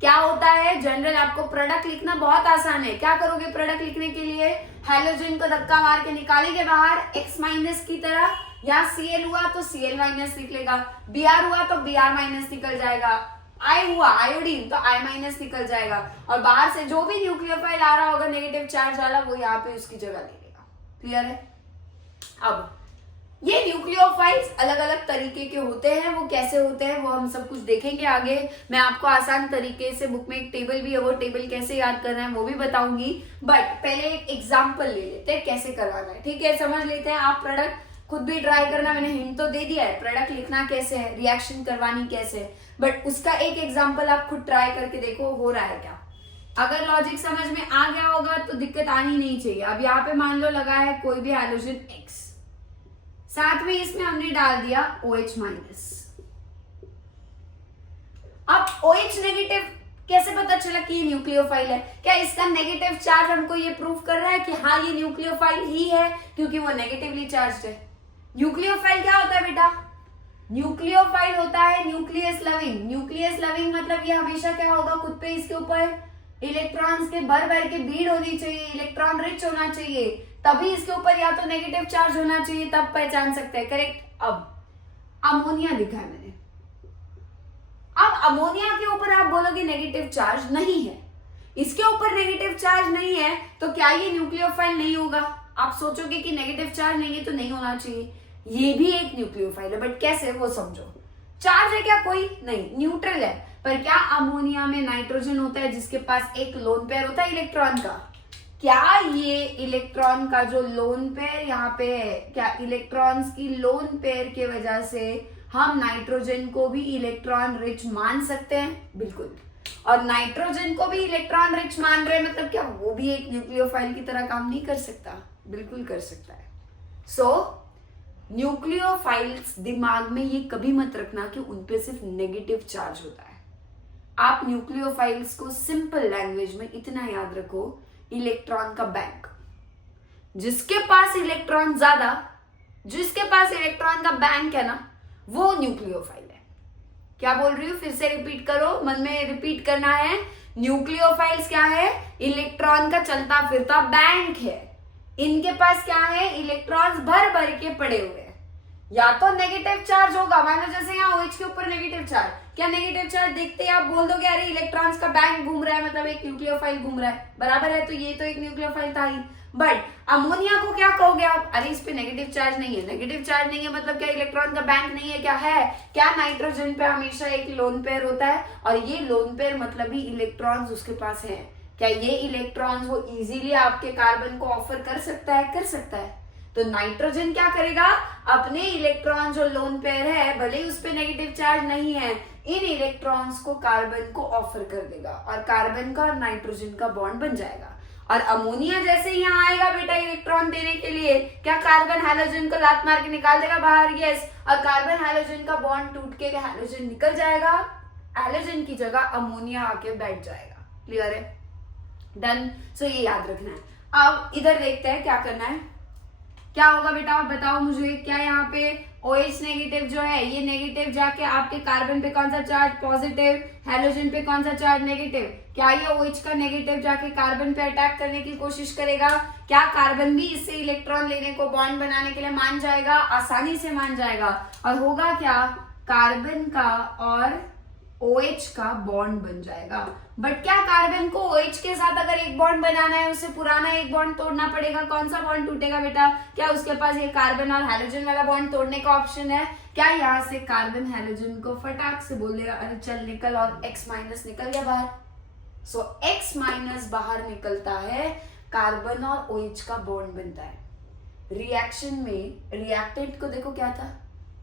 क्या होता है? जनरल आपको प्रोडक्ट लिखना बहुत आसान है। क्या करोगे प्रोडक्ट लिखने के लिए? हैलोजन को धक्का मार के निकालेंगे बाहर X माइनस की तरह, या Cl हुआ तो Cl माइनस निकलेगा, Br हुआ तो Br माइनस निकल जाएगा, I हुआ आयोडीन तो I माइनस निकल जाएगा, और बाहर से जो भी न्यूक्लियोफाइल आ रहा होगा नेगेटिव चार्ज वाला, वो यहाँ पे उसकी जगह ले लेगा। क्लियर है? अब ये न्यूक्लियोफाइल्स अलग अलग तरीके के होते हैं, वो कैसे होते हैं वो हम सब कुछ देखेंगे आगे। मैं आपको आसान तरीके से, बुक में एक टेबल भी है, वो टेबल कैसे याद करना है वो भी बताऊंगी। बट पहले एक एग्जाम्पल ले लेते हैं कैसे करवाना है, ठीक है? समझ लेते हैं। आप प्रोडक्ट खुद भी ट्राई करना, मैंने हिंट तो दे दिया है, प्रोडक्ट लिखना कैसे है, रिएक्शन करवानी कैसे है, बट उसका एक एग्जाम्पल आप खुद ट्राई करके देखो हो रहा है क्या। अगर लॉजिक समझ में आ गया होगा तो दिक्कत आनी नहीं चाहिए। अब यहाँ पे मान लो लगा है कोई भी हैलोजन X, साथ में इसमें हमने डाल दिया OH माइनस। अब OH नेगेटिव कैसे पता चला कि ये न्यूक्लियोफाइल है? क्या इसका नेगेटिव चार्ज हमको ये प्रूव कर रहा है कि हाँ ये न्यूक्लियोफाइल ही है, क्योंकि वो नेगेटिवली चार्ज है। न्यूक्लियोफाइल क्या होता है बेटा? न्यूक्लियोफाइल होता है न्यूक्लियस लविंग। न्यूक्लियस लविंग मतलब ये हमेशा क्या होगा, खुद पे इसके ऊपर इलेक्ट्रॉन्स के भर भर के भीड़ होनी चाहिए, इलेक्ट्रॉन रिच होना चाहिए, तभी इसके ऊपर या तो नेगेटिव चार्ज होना चाहिए, तब पहचान सकते हैं। करेक्ट। अब अमोनिया लिखा है मैंने। अब अमोनिया के ऊपर आप बोलोगे नेगेटिव चार्ज नहीं है, इसके ऊपर नेगेटिव चार्ज नहीं है, तो क्या ये न्यूक्लियोफाइल नहीं होगा? आप सोचोगे कि नेगेटिव चार्ज नहीं है तो नहीं होना चाहिए, ये भी एक न्यूक्लियोफाइल है, बट कैसे वो समझो। चार्ज है क्या? कोई नहीं, न्यूट्रल है। पर क्या अमोनिया में नाइट्रोजन होता है जिसके पास एक लोन पेयर होता है इलेक्ट्रॉन का? क्या ये इलेक्ट्रॉन का जो लोन पेयर यहाँ पे है, क्या इलेक्ट्रॉन्स की लोन पेयर की वजह से हम नाइट्रोजन को भी इलेक्ट्रॉन रिच मान सकते हैं? बिल्कुल। और नाइट्रोजन को भी इलेक्ट्रॉन रिच मान रहे हैं, मतलब क्या वो भी एक न्यूक्लियोफाइल की तरह काम नहीं कर सकता? बिल्कुल कर सकता है। सो न्यूक्लियोफाइल्स, दिमाग में ये कभी मत रखना कि उनपे सिर्फ नेगेटिव चार्ज होता है। आप न्यूक्लियोफाइल्स को सिंपल लैंग्वेज में इतना याद रखो, इलेक्ट्रॉन का बैंक। जिसके पास इलेक्ट्रॉन ज्यादा, जिसके पास इलेक्ट्रॉन का बैंक है ना, वो न्यूक्लियोफाइल है। क्या बोल रही हूँ? फिर से रिपीट करो, मन में रिपीट करना है। न्यूक्लियोफाइल्स क्या है? इलेक्ट्रॉन का चलता फिरता बैंक है। इनके पास क्या है? इलेक्ट्रॉन्स भर भर के पड़े हुए हैं। या तो नेगेटिव चार्ज होगा, मान लो जैसे यहाँ OH के ऊपर नेगेटिव चार्ज, क्या नेगेटिव चार्ज देखते ही आप बोल दोगे अरे इलेक्ट्रॉन्स का बैंक घूम रहा है, मतलब एक न्यूक्लियोफाइल घूम रहा है, बराबर है? तो ये तो एक न्यूक्लियोफाइल था ही। बट अमोनिया को क्या कहोगे आप? अरे इस पे नेगेटिव चार्ज नहीं है। नेगेटिव चार्ज नहीं है मतलब क्या इलेक्ट्रॉन का बैंक नहीं है? क्या है? क्या नाइट्रोजन पे हमेशा एक लोन पेयर होता है, और ये लोन पेयर मतलब ही इलेक्ट्रॉन्स उसके पास है। क्या ये इलेक्ट्रॉन्स वो इजीली आपके कार्बन को ऑफर कर सकता है? कर सकता है। तो नाइट्रोजन क्या करेगा? अपने इलेक्ट्रॉन जो लोन पेयर है, भले ही उस पे नेगेटिव चार्ज नहीं है, इन इलेक्ट्रॉन्स को कार्बन को ऑफर कर देगा, और कार्बन का और नाइट्रोजन का बॉन्ड बन जाएगा। और अमोनिया जैसे ही यहाँ आएगा बेटा इलेक्ट्रॉन देने के लिए, क्या कार्बन हैलोजन को लात मार के निकाल देगा बाहर? यस। और कार्बन हैलोजन का बॉन्ड टूट के हैलोजन निकल जाएगा, हैलोजन की जगह अमोनिया आके बैठ जाएगा। क्लियर है? डन। सो ये याद रखना है। अब इधर देखते हैं क्या करना है। क्या होगा बेटा बताओ मुझे? क्या यहाँ पे OH नेगेटिव जो है, ये नेगेटिव जाके आपके कार्बन पे कौन सा चार्ज? पॉजिटिव। हैलोजन पे कौन सा चार्ज? नेगेटिव। क्या ये OH का नेगेटिव जाके कार्बन पे अटैक करने की कोशिश करेगा? क्या कार्बन भी इससे इलेक्ट्रॉन लेने को, बॉन्ड बनाने के लिए मान जाएगा? आसानी से मान जाएगा। और होगा क्या? कार्बन का और OH का बॉन्ड बन जाएगा। बट क्या कार्बन को OH के साथ अगर एक बॉन्ड बनाना है, उसे पुराना एक बॉन्ड तोड़ना पड़ेगा। कौन सा बॉन्ड टूटेगा बेटा? क्या उसके पास ये कार्बन और हैलोजन वाला बॉन्ड तोड़ने का ऑप्शन है? क्या यहाँ से कार्बन हैलोजन को फटाक से बोल देगा अरे चल निकल, और X माइनस निकल गया बाहर। सो X माइनस बाहर निकलता है, कार्बन और OH का बॉन्ड बनता है। रिएक्शन में रिएक्टेंट को देखो क्या था?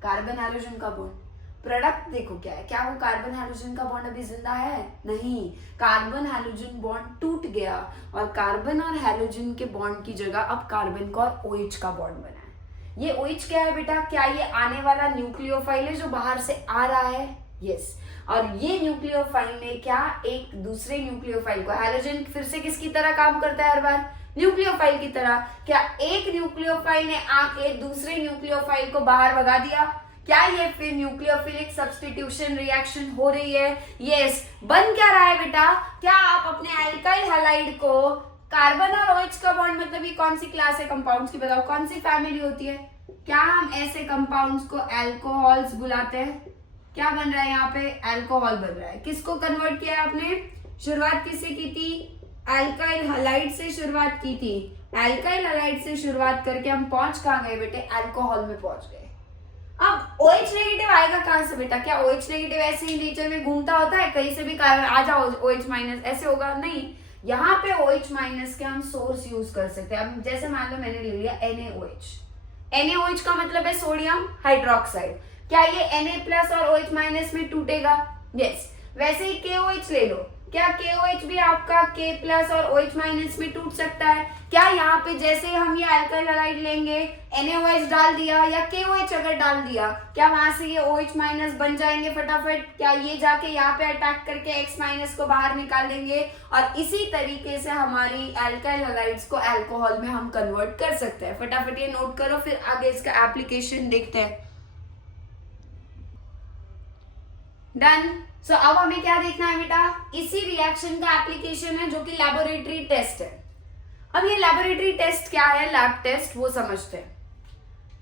कार्बन हैलोजन का बॉन्ड। प्रोडक्ट देखो क्या है? क्या वो कार्बन हैलोजन का बॉन्ड अभी जिंदा है? नहीं। कार्बन हैलोजन बॉन्ड टूट गया, और कार्बन और हैलोजन के बॉन्ड की जगह अब कार्बन का और OH का बॉन्ड बना है। ये OH क्या है बेटा? क्या ये आने वाला न्यूक्लियोफाइल है जो बाहर से आ रहा है? यस। और ये न्यूक्लियोफाइल ने क्या एक दूसरे न्यूक्लियोफाइल को, हैलोजन फिर से किसकी तरह काम करता है हर बार? न्यूक्लियोफाइल की तरह। क्या एक न्यूक्लियोफाइल ने आके दूसरे न्यूक्लियोफाइल को बाहर भगा दिया? क्या ये फिर न्यूक्लियोफिलिक सब्स्टिट्यूशन रिएक्शन हो रही है? यस। बन क्या रहा है बेटा? क्या आप अपने एल्काइल हैलाइड को, कार्बन और OH का बॉन्ड मतलब ये कौन सी क्लास है कंपाउंड्स की? बताओ कौन सी फैमिली होती है? क्या हम ऐसे कंपाउंड्स को अल्कोहल्स बुलाते हैं? क्या बन रहा है यहाँ पे? अल्कोहल बन रहा है। किसको कन्वर्ट किया है आपने? शुरुआत किससे की थी? एल्काइल हैलाइड से शुरुआत की थी। एल्काइल हैलाइड से शुरुआत करके हम पहुंच कहाँ गए बेटे? अल्कोहल में पहुंच गए। अब OH नेगेटिव आएगा कहां से बेटा? क्या OH नेगेटिव ऐसे ही नेचर में घूमता होता है? कहीं से भी आ जाओ OH माइनस ऐसे होगा? नहीं। यहाँ पे OH माइनस के हम सोर्स यूज कर सकते हैं। अब जैसे मान लो मैंने ले लिया NaOH। NaOH का मतलब है सोडियम हाइड्रोक्साइड। क्या ये Na प्लस और OH माइनस में टूटेगा? यस। वैसे ही KOH ले लो। क्या KOH भी आपका K प्लस और OH माइनस में टूट सकता है? क्या यहाँ पे जैसे हम ये अल्काइल हैलाइड लेंगे, NaOH डाल दिया या KOH अगर डाल दिया, क्या वहां से ये OH माइनस बन जाएंगे फटाफट? क्या ये जाके यहाँ पे अटैक करके X माइनस को बाहर निकाल देंगे? और इसी तरीके से हमारी अल्काइल हैलाइड्स को अल्कोहल में हम कन्वर्ट कर सकते हैं। फटाफट ये नोट करो, फिर आगे इसका एप्लीकेशन देखते हैं। डन। सो अब हमें क्या देखना है बेटा? इसी रिएक्शन का एप्लीकेशन है जो कि लैबोरेटरी टेस्ट है। अब ये लैबोरेटरी टेस्ट क्या है, लैब टेस्ट, वो समझते हैं।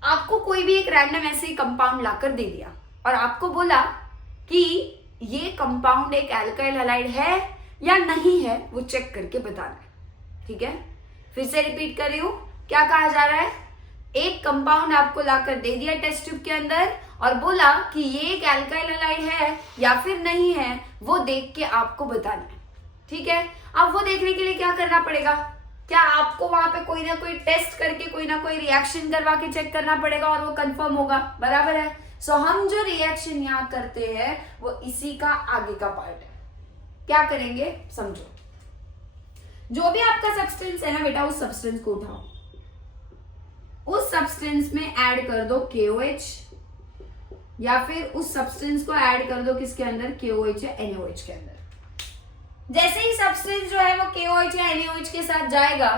आपको कोई भी एक रैंडम ऐसे ही कंपाउंड लाकर दे दिया और आपको बोला कि ये कंपाउंड एक अल्काइल हैलाइड है या नहीं है, वो चेक करके बताना है। ठीक है, फिर से रिपीट कर रही हूं। क्या कहा जा रहा है? एक कंपाउंड आपको लाकर दे दिया टेस्ट ट्यूब के अंदर और बोला कि ये एक एल्काइल हैलाइड है या फिर नहीं है, वो देख के आपको बताना है। ठीक है, अब वो देखने के लिए क्या करना पड़ेगा? क्या आपको वहां पे कोई ना कोई टेस्ट करके कोई ना कोई रिएक्शन करवा के चेक करना पड़ेगा और वो कंफर्म होगा, बराबर है। सो हम जो रिएक्शन यहाँ करते हैं वो इसी का आगे का पार्ट है। क्या करेंगे समझो। जो भी आपका सब्सटेंस है ना बेटा, उस सब्सटेंस को उठाओ, उस सब्सटेंस में ऐड कर दो KOH या फिर उस सब्सटेंस को ऐड कर दो किसके अंदर, KOH या NaOH के अंदर। जैसे ही सब्सटेंस जो है वो KOH या NaOH के साथ जाएगा,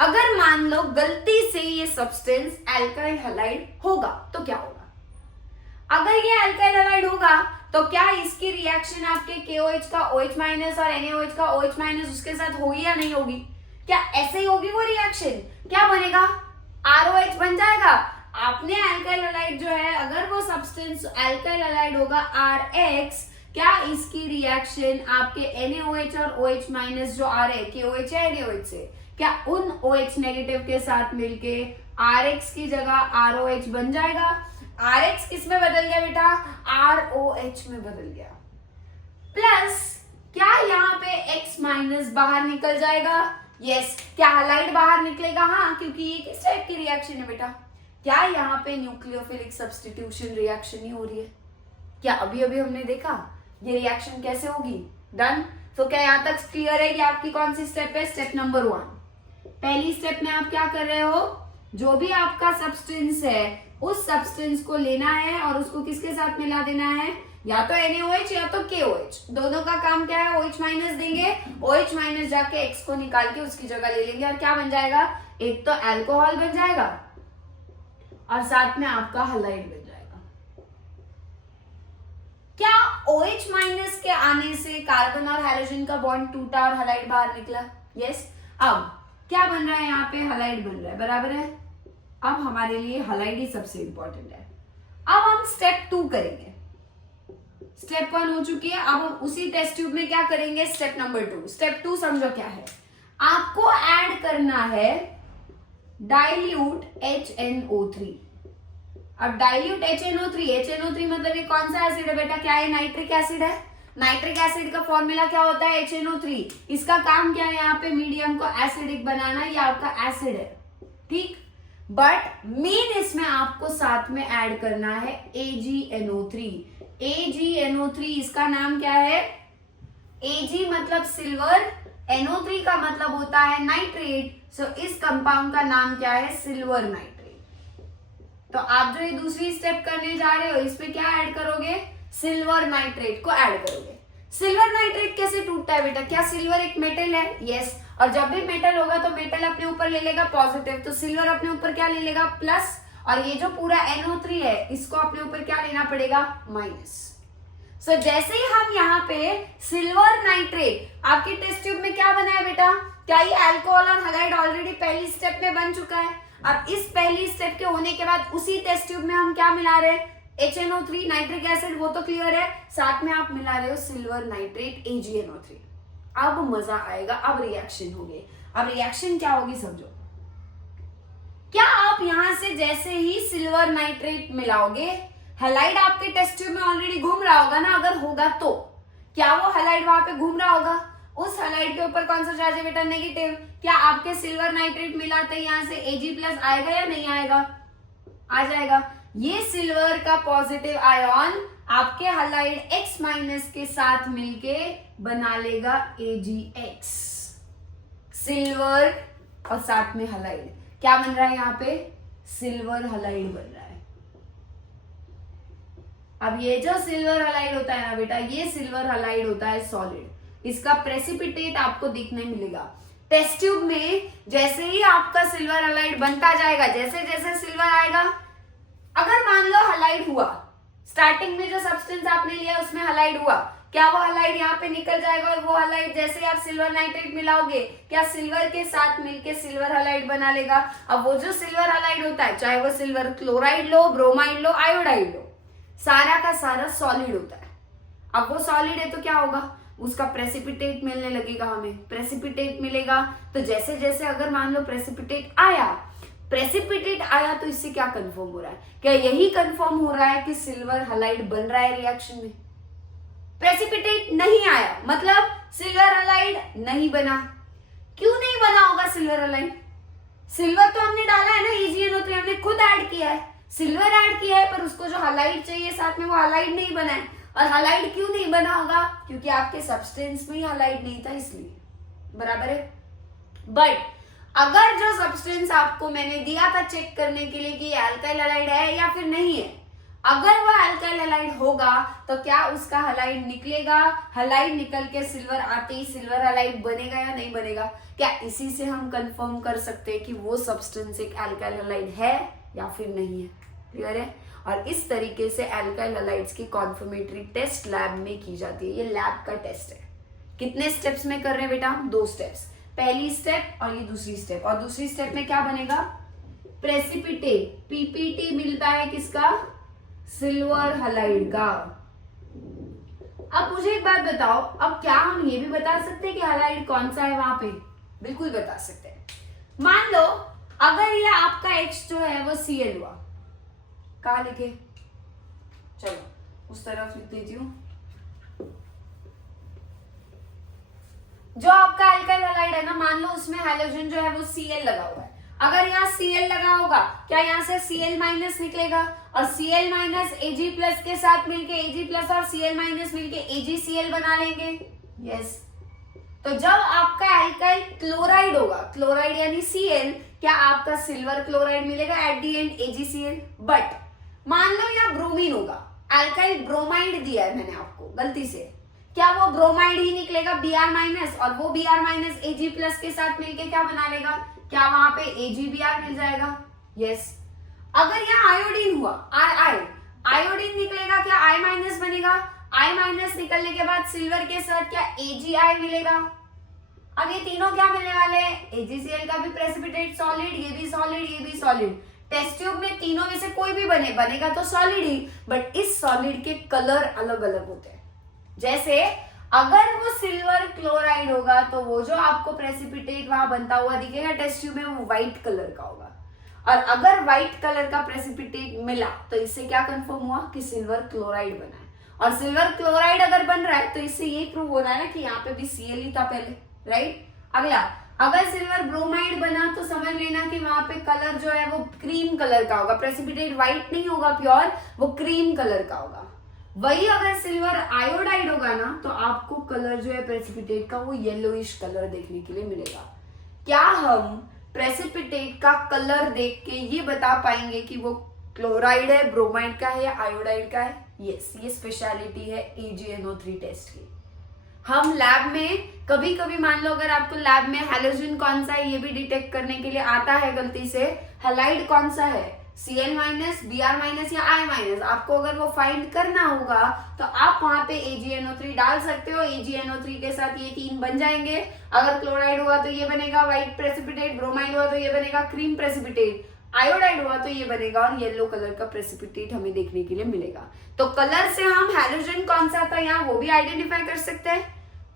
अगर मान लो गलती से ये सब्सटेंस एल्काइल हैलाइड होगा तो क्या होगा? अगर ये एल्काइल हैलाइड होगा तो क्या इसकी रिएक्शन आपके KOH का OH- और NaOH का OH- उसके साथ होगी या नहीं होगी? क्या ऐसे ही होगी वो रिएक्शन? क्या बनेगा? ROH बन जाएगा। आपने एल्काइल हैलाइड जो है, अगर वो सब्सटेंस एल्काइल हैलाइड होगा RH, क्या इसकी रिएक्शन आपके NaOH और OH- जो आ रहे हैं KOH या NaOH से, क्या उन OH नेगेटिव के साथ मिलके RH की जगह ROH बन जाएगा? RH किस में बदल गया बेटा? ROH में बदल गया। प्लस क्या यहाँ पे X- बाहर निकल जाएगा? यस। क्या हैलाइड बाहर निकलेगा? हाँ, क्योंकि ये किस टाइप की रिएक्शन है बेटा? क्या यहाँ पे न्यूक्लियोफिलिक सब्स्टिट्यूशन रिएक्शन ही हो रही है? क्या अभी अभी हमने देखा ये रिएक्शन कैसे होगी? डन। तो क्या यहाँ तक क्लियर है कि आपकी कौन सी स्टेप है? Step number 1। पहली स्टेप में आप क्या कर रहे हो? जो भी आपका सब्सटेंस है उस सब्सटेंस को लेना है और उसको किसके साथ मिला देना है? या तो NaOH या तो KOH। दोनों का काम क्या है? OH- देंगे, OH- जाके X को निकाल के उसकी जगह ले लेंगे और क्या बन जाएगा? एक तो अल्कोहल बन जाएगा और साथ में आपका हैलाइड बन जाएगा। क्या OH- के आने से कार्बन और हाइड्रोजन का बॉन्ड टूटा और हैलाइड बाहर निकला? यस। अब क्या बन रहा है? यहाँ पे हैलाइड बन रहा है, बराबर है। अब हमारे लिए हैलाइड ही सबसे इंपॉर्टेंट है। अब हम स्टेप 2 करेंगे। स्टेप 1 हो चुकी है, अब हम उसी टेस्ट ट्यूब में क्या करेंगे? Step number 2। स्टेप 2 समझो क्या है? आपको ऐड करना है डाइल्यूट HNO3। अब डाइल्यूट HNO3 मतलब ये कौन सा एसिड है बेटा? क्या है? नाइट्रिक एसिड है। नाइट्रिक एसिड का फॉर्मूला क्या होता है? HNO3। इसका काम क्या है? यहाँ पे मीडियम को एसिडिक बनाना, ये आपका एसिड है, ठीक। बट मेन इसमें आपको साथ में ऐड करना है AgNO3। AgNO3 इसका नाम क्या है? Ag मतलब सिल्वर, NO3 का मतलब होता है नाइट्रेट। सो इस कंपाउंड का नाम क्या है? Silver nitrate. तो आप जो ये दूसरी स्टेप करने जा रहे हो, इसमें क्या ऐड करोगे? सिल्वर नाइट्रेट को ऐड करोगे। सिल्वर नाइट्रेट कैसे टूटता है बेटा? क्या सिल्वर एक मेटल है? यस। और जब भी मेटल होगा तो मेटल अपने ऊपर ले लेगा पॉजिटिव, तो सिल्वर अपने ऊपर क्या ले लेगा? प्लस। और ये जो पूरा NO3 है इसको अपने ऊपर क्या लेना पड़ेगा? माइनस। सो जैसे ही हम यहाँ पे सिल्वर नाइट्रेट, आपके टेस्ट ट्यूब में क्या बना है बेटा? क्या ये अल्कोहल और हैलाइड ऑलरेडी पहली स्टेप में बन चुका है। अब इस पहली स्टेप के होने के बाद उसी टेस्ट ट्यूब में हम क्या मिला रहे हैं? HNO3 नाइट्रिक एसिड, वो तो क्लियर है। साथ में आप मिला रहे हो सिल्वर नाइट्रेट AgNO3। अब मजा आएगा, अब रिएक्शन होगी। अब रिएक्शन क्या होगी समझो। क्या आप यहां से जैसे ही सिल्वर नाइट्रेट मिलाओगे, हैलाइड आपके टेस्ट ट्यूब में ऑलरेडी घूम रहा होगा ना? अगर होगा तो क्या वो हैलाइड वहां पे घूम रहा होगा? उस हैलाइड के ऊपर कौन सा चार्ज है बेटा? नेगेटिव। क्या आपके सिल्वर नाइट्रेट मिलाते यहां से Ag+ आएगा या नहीं आएगा? आ जाएगा। ये सिल्वर का पॉजिटिव आयन आपके हैलाइड X- के साथ मिलके बना लेगा AgX। सिल्वर और साथ में हैलाइड क्या बन रहा है? यहाँ पे सिल्वर हैलाइड बन रहा है। अब ये जो सिल्वर हैलाइड होता है ना बेटा, ये सिल्वर हैलाइड होता है सॉलिड। इसका प्रेसिपिटेट आपको देखने मिलेगा टेस्ट ट्यूब में। जैसे ही आपका सिल्वर हैलाइड बनता जाएगा, जैसे जैसे सिल्वर आएगा, अगर मान लो हैलाइड हुआ, स्टार्टिंग में जो सब्सटेंस आपने लिया उसमें हैलाइड हुआ, क्या वो हैलाइड यहाँ पे निकल जाएगा और वो हैलाइड जैसे आप सिल्वर नाइट्रेट मिलाओगे, क्या सिल्वर के साथ मिलके सिल्वर हैलाइड बना लेगा? अब वो जो सिल्वर हैलाइड होता है, चाहे वो सिल्वर क्लोराइड लो, ब्रोमाइड लो, आयोडाइड लो, सारा का सारा सॉलिड होता है। अब वो सॉलिड है तो क्या होगा? उसका प्रेसिपिटेट मिलने लगेगा हमें। प्रेसिपिटेट मिलेगा तो जैसे जैसे अगर मान लो प्रेसिपिटेट आया प्रेसिपिटेट आया तो इससे क्या कंफर्म हो रहा है? क्या यही कंफर्म हो रहा है कि सिल्वर हलाइड बन रहा है रिएक्शन में? प्रेसिपिटेट नहीं आया मतलब सिल्वर हलाइड नहीं बना। क्यों नहीं बना होगा सिल्वर हलाइड? सिल्वर तो हमने डाला है ना, EgNO3 हमने खुद ऐड किया है, सिल्वर ऐड किया है, पर उसको जो हलाइड चाहिए साथ में वो हलाइड नहीं बना है। और हलाइड क्यों नहीं बना होगा? क्योंकि आपके सब्सटेंस में ही हलाइड नहीं था इसलिए, बराबर है। बट अगर जो सब्सटेंस आपको मैंने दिया था चेक करने के लिए कि अल्काइल हलाइड है या फिर नहीं है, अगर वह अल्काइल हलाइड होगा तो क्या उसका हलाइड निकलेगा? हलाइड निकल के सिल्वर आते ही सिल्वर हलाइड बनेगा या नहीं बनेगा? क्या इसी से हम कंफर्म कर सकते हैं कि वो सब्सटेंस एक अल्काइल हलाइड है या फिर नहीं है? क्लियर है? और इस तरीके से अल्काइल हलाइड्स की कॉन्फर्मेटरी टेस्ट लैब में की जाती है। ये लैब का टेस्ट है। कितने स्टेप्स में कर रहे हैं बेटा? 2 स्टेप्स, पहली स्टेप और ये दूसरी स्टेप। और दूसरी स्टेप में क्या बनेगा? प्रेसिपिटेट, पीपीटी मिलता है किसका? सिल्वर हलाइड का। अब मुझे एक बात बताओ, अब क्या हम ये भी बता सकते हैं कि हलाइड कौन सा है वहां पे? बिल्कुल बता सकते हैं। मान लो अगर ये आपका H जो है वो Cl हुआ, कहा लिखे? चलो उस तरफ लिख देती हूं। जो आपका अल्काइल हलाइड है ना, मान लो उसमें हाइड्रोजन जो है वो Cl लगा हुआ है। अगर यहाँ Cl लगा होगा, क्या यहाँ से Cl माइनस निकलेगा? और Cl माइनस Ag+ के साथ मिलके Ag+ और Cl माइनस मिलके AgCl बना लेंगे। यस। तो जब आपका अल्काइल क्लोराइड होगा, क्लोराइड यानी Cl, क्या आपका सिल्वर क्लोराइड मिलेगा at the and AgCl? But मान लो यहाँ ब्रोमीन होगा, अल्काइल ब्रोमाइड दिया है मैंने आपको गलती से, क्या वो ब्रोमाइड ही निकलेगा Br- और वो Br- Ag+ के साथ मिलके क्या बना लेगा? क्या वहां पे AgBr मिल जाएगा? यस। अगर यहाँ आयोडीन हुआ, आयोडीन निकलेगा, क्या I- बनेगा? I- निकलने के बाद सिल्वर के साथ क्या AgI मिलेगा? अब ये तीनों क्या मिलने वाले हैं? AgCl का भी प्रेसिपिटेट सॉलिड, ये भी सॉलिड, ये भी सॉलिड। टेस्ट ट्यूब में तीनों में से कोई भी बनेगा तो सॉलिड ही, बट इस सॉलिड के कलर अलग अलग होते हैं। जैसे अगर वो सिल्वर क्लोराइड होगा तो वो जो आपको प्रेसिपिटेट वहां बनता हुआ दिखेगा टेस्ट ट्यूब में, वो व्हाइट कलर का होगा। और अगर व्हाइट कलर का प्रेसिपिटेट मिला तो इससे क्या कंफर्म हुआ कि सिल्वर क्लोराइड बना है। और सिल्वर क्लोराइड अगर बन रहा है तो इससे ये प्रूव हो रहा है ना कि यहाँ पे भी Cl ही था पहले, राइट। अगला, अगर सिल्वर ब्रोमाइड बना तो समझ लेना कि वहां पे कलर जो है वो क्रीम कलर का होगा, प्रेसिपिटेट व्हाइट नहीं होगा प्योर, वो क्रीम कलर का होगा। वही अगर सिल्वर आयोडाइड होगा ना तो आपको कलर जो है प्रेसिपिटेट का वो येलोइश कलर देखने के लिए मिलेगा। क्या हम प्रेसिपिटेट का कलर देख के ये बता पाएंगे कि वो क्लोराइड है, ब्रोमाइड का है या आयोडाइड का है? यस, ये स्पेशलिटी है AgNO3 टेस्ट की। हम लैब में कभी कभी मान लो अगर आपको लैब में हैलोजन कौन सा है ये भी डिटेक्ट करने के लिए आता है गलती से, हैलाइड कौन सा है, Cl-, Br- या I-, आपको अगर वो फाइंड करना होगा तो आप वहां पे AgNO3 डाल सकते हो। AgNO3 के साथ ये 3 बन जाएंगे। अगर क्लोराइड हुआ तो ये बनेगा व्हाइट प्रेसिपिटेट, ब्रोमाइड हुआ तो ये बनेगा क्रीम प्रेसिपिटेट, आयोडाइड हुआ तो ये बनेगा और येलो कलर का प्रेसिपिटेट हमें देखने के लिए मिलेगा। तो कलर से हम हैलोजन कौन सा था यहाँ वो भी आइडेंटिफाई कर सकते हैं।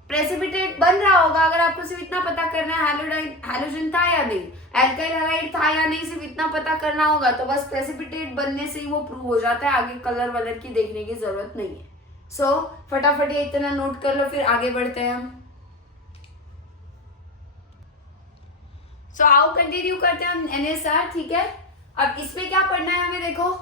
प्रेसिपिटेट बन रहा होगा, अगर आपको सिर्फ इतना पता करना है हैलोजन था या नहीं, अल्काइल हलाइड था या नहीं, सिर्फ इतना पता करना होगा तो बस प्रेसिपिटेट बनने से ही वो प्रूव हो जाता है। आगे कलर वलर की देखने की जरूरत नहीं है। सो फटाफट ये इतना नोट कर लो, फिर आगे बढ़ते हैं हम। सो आओ कंटिन्यू करते हैं हम NaSR, ठीक है। अब इसमें क्या पढ़ना है हमें, देखो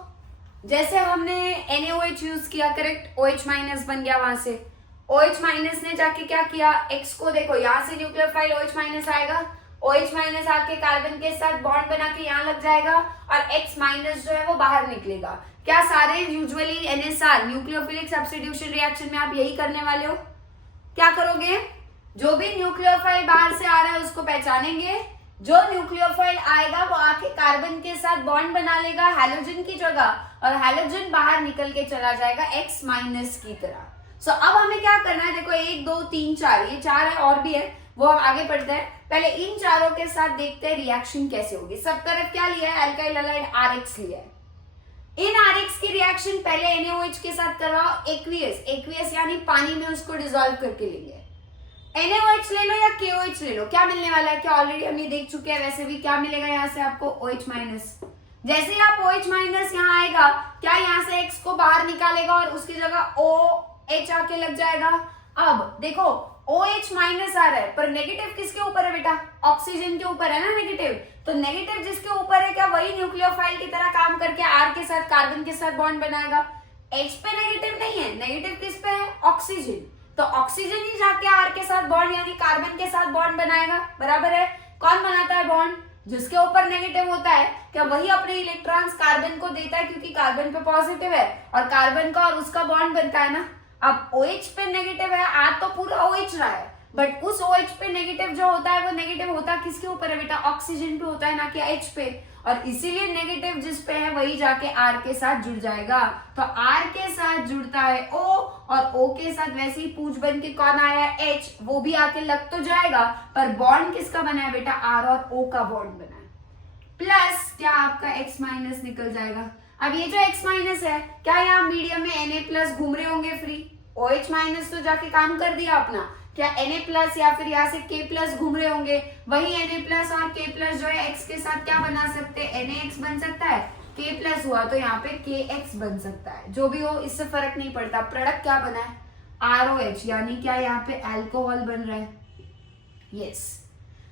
जैसे हमने NaOH यूज किया, करेक्ट, OH- बन गया वहां से। OH- ने जाके क्या किया, X को देखो यहाँ से न्यूक्लियोफाइल OH- आएगा, OH- आके कार्बन के साथ बॉन्ड बना के यहाँ लग जाएगा और X- जो है वो बाहर निकलेगा। क्या सारे usually NaSR nucleophilic substitution reaction में आप यही करने वाले हो? क्या करोगे, जो भी न्यूक्लियोफाइल बाहर से आ रहा है उसको पहचानेंगे, जो न्यूक्लियोफाइल आएगा वो आके कार्बन के साथ बॉन्ड बना लेगा हैलोजन की जगह और हैलोजन बाहर निकल के चला जाएगा X- की तरह। सो अब हमें क्या करना है, देखो 1 2 3 4, ये 4 है और भी है, वो हम आगे पढ़ते हैं। पहले इन चारों के साथ देखते हैं रिएक्शन कैसे होगी। सब तरफ क्या लिया है, अल्काइल हलाइड RH लिया है। इन RH की रिएक्शन पहले NaOH के साथ करवाओ, एक्वियस यानी पानी में उसको डिसॉल्व करके लेंगे। NaOH ले लो या KOH ले लो, क्या मिलने वाला है? क्या ऑलरेडी हमने देख चुके हैं, वैसे भी क्या मिलेगा यहाँ से आपको OH माइनस। जैसे ही आप OH माइनस यहाँ आएगा, क्या यहाँ से X को बाहर निकालेगा और उसकी जगह OH आके लग जाएगा। अब देखो OH माइनस आ रहा है, पर नेगेटिव किसके ऊपर है बेटा? ऑक्सीजन के ऊपर है ना नेगेटिव। तो नेगेटिव जिसके ऊपर है, क्या वही न्यूक्लियोफाइल की तरह काम करके R के साथ, कार्बन के साथ बॉन्ड बनाएगा? H पे नेगेटिव नहीं है, नेगेटिव किस पे है? ऑक्सीजन। तो ऑक्सीजन ही जाके R के साथ बॉन्ड यानी कार्बन के साथ बॉन्ड बनाएगा, बराबर है। कौन बनाता है बॉन्ड? जिसके ऊपर नेगेटिव होता है, क्या वही अपने इलेक्ट्रॉन्स कार्बन को देता है, क्योंकि कार्बन पे पॉजिटिव है और कार्बन का और उसका बॉन्ड बनता है ना। अब OH पे नेगेटिव है, आज तो पूरा OH रहा है, बट उस OH पे नेगेटिव जो होता है वो नेगेटिव होता किसके ऊपर है बेटा? ऑक्सीजन पे होता है, ना कि H पे। और इसीलिए नेगेटिव जिस पे है वही जाके R के साथ जुड़ जाएगा। तो R के साथ जुड़ता है O और O के साथ वैसे ही पूछ बन के कौन आया है? H, वो भी आके लग तो जाएगा, पर बॉन्ड किसका बना है बेटा? R और O का बॉन्ड बना है। प्लस क्या आपका X माइनस निकल जाएगा। अब ये जो X माइनस है, क्या यहाँ मीडियम में Na प्लस घूम रहे होंगे फ्री? OH माइनस तो जाके काम कर दिया अपना, क्या Na प्लस या फिर यहाँ से K प्लस घूम रहे होंगे? वही Na प्लस और K प्लस जो है X के साथ क्या बना सकते हैं? NaX बन सकता है। K प्लस हुआ तो यहाँ पे KX बन सकता है, जो भी हो इससे फर्क नहीं पड़ता। प्रोडक्ट क्या बना है? ROH, यानी क्या यहाँ पे अल्कोहल बन रहा है। यस,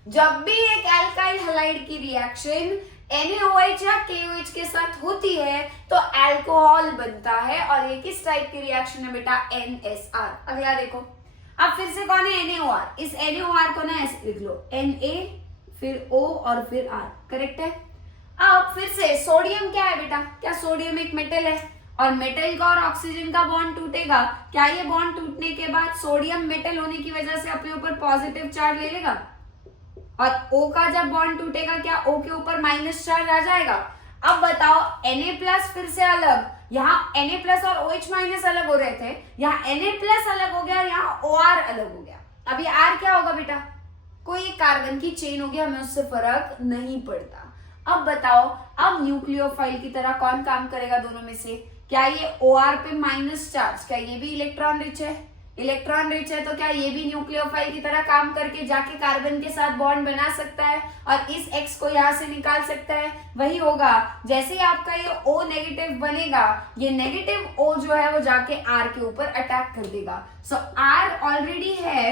जब भी एक अल्काइल हैलाइड की रिएक्शन NaOH या KOH के साथ होती है तो अल्कोहल बनता है, और ये किस टाइप की रिएक्शन है बेटा? NSR। अगला देखो, अब फिर से कौन है? NaOR। इस NaOR को ना ऐसे लिख लो, Na फिर O और फिर R, करेक्ट है। अब फिर से सोडियम क्या है बेटा? क्या सोडियम एक मेटल है, और मेटल का और ऑक्सीजन का बॉन्ड टूटेगा, क्या ये बॉन्ड टूटने के बाद सोडियम मेटल होने की वजह से अपने ऊपर पॉजिटिव चार्ज ले लेगा? और O का जब बॉन्ड टूटेगा, क्या O के ऊपर माइनस चार्ज आ जाएगा? अब बताओ, Na प्लस फिर से अलग, यहाँ Na प्लस और OH माइनस अलग हो रहे थे, यहाँ Na प्लस अलग हो गया, यहाँ OR अलग हो गया। अब ये R क्या होगा बेटा? कोई कार्बन की चेन होगी, हमें उससे फर्क नहीं पड़ता। अब बताओ, अब न्यूक्लियोफाइल की तरह कौन काम करेगा दोनों में से? क्या ये OR पे माइनस चार्ज, क्या ये भी इलेक्ट्रॉन रिच है? इलेक्ट्रॉन रिच है, तो क्या ये भी न्यूक्लियोफाइल की तरह काम करके जाके कार्बन के साथ बॉन्ड बना सकता है और इस X को यहाँ से निकाल सकता है? वही होगा, जैसे ही आपका ये O नेगेटिव बनेगा, ये नेगेटिव O जो है वो जाके R के ऊपर अटैक कर देगा। सो R ऑलरेडी है,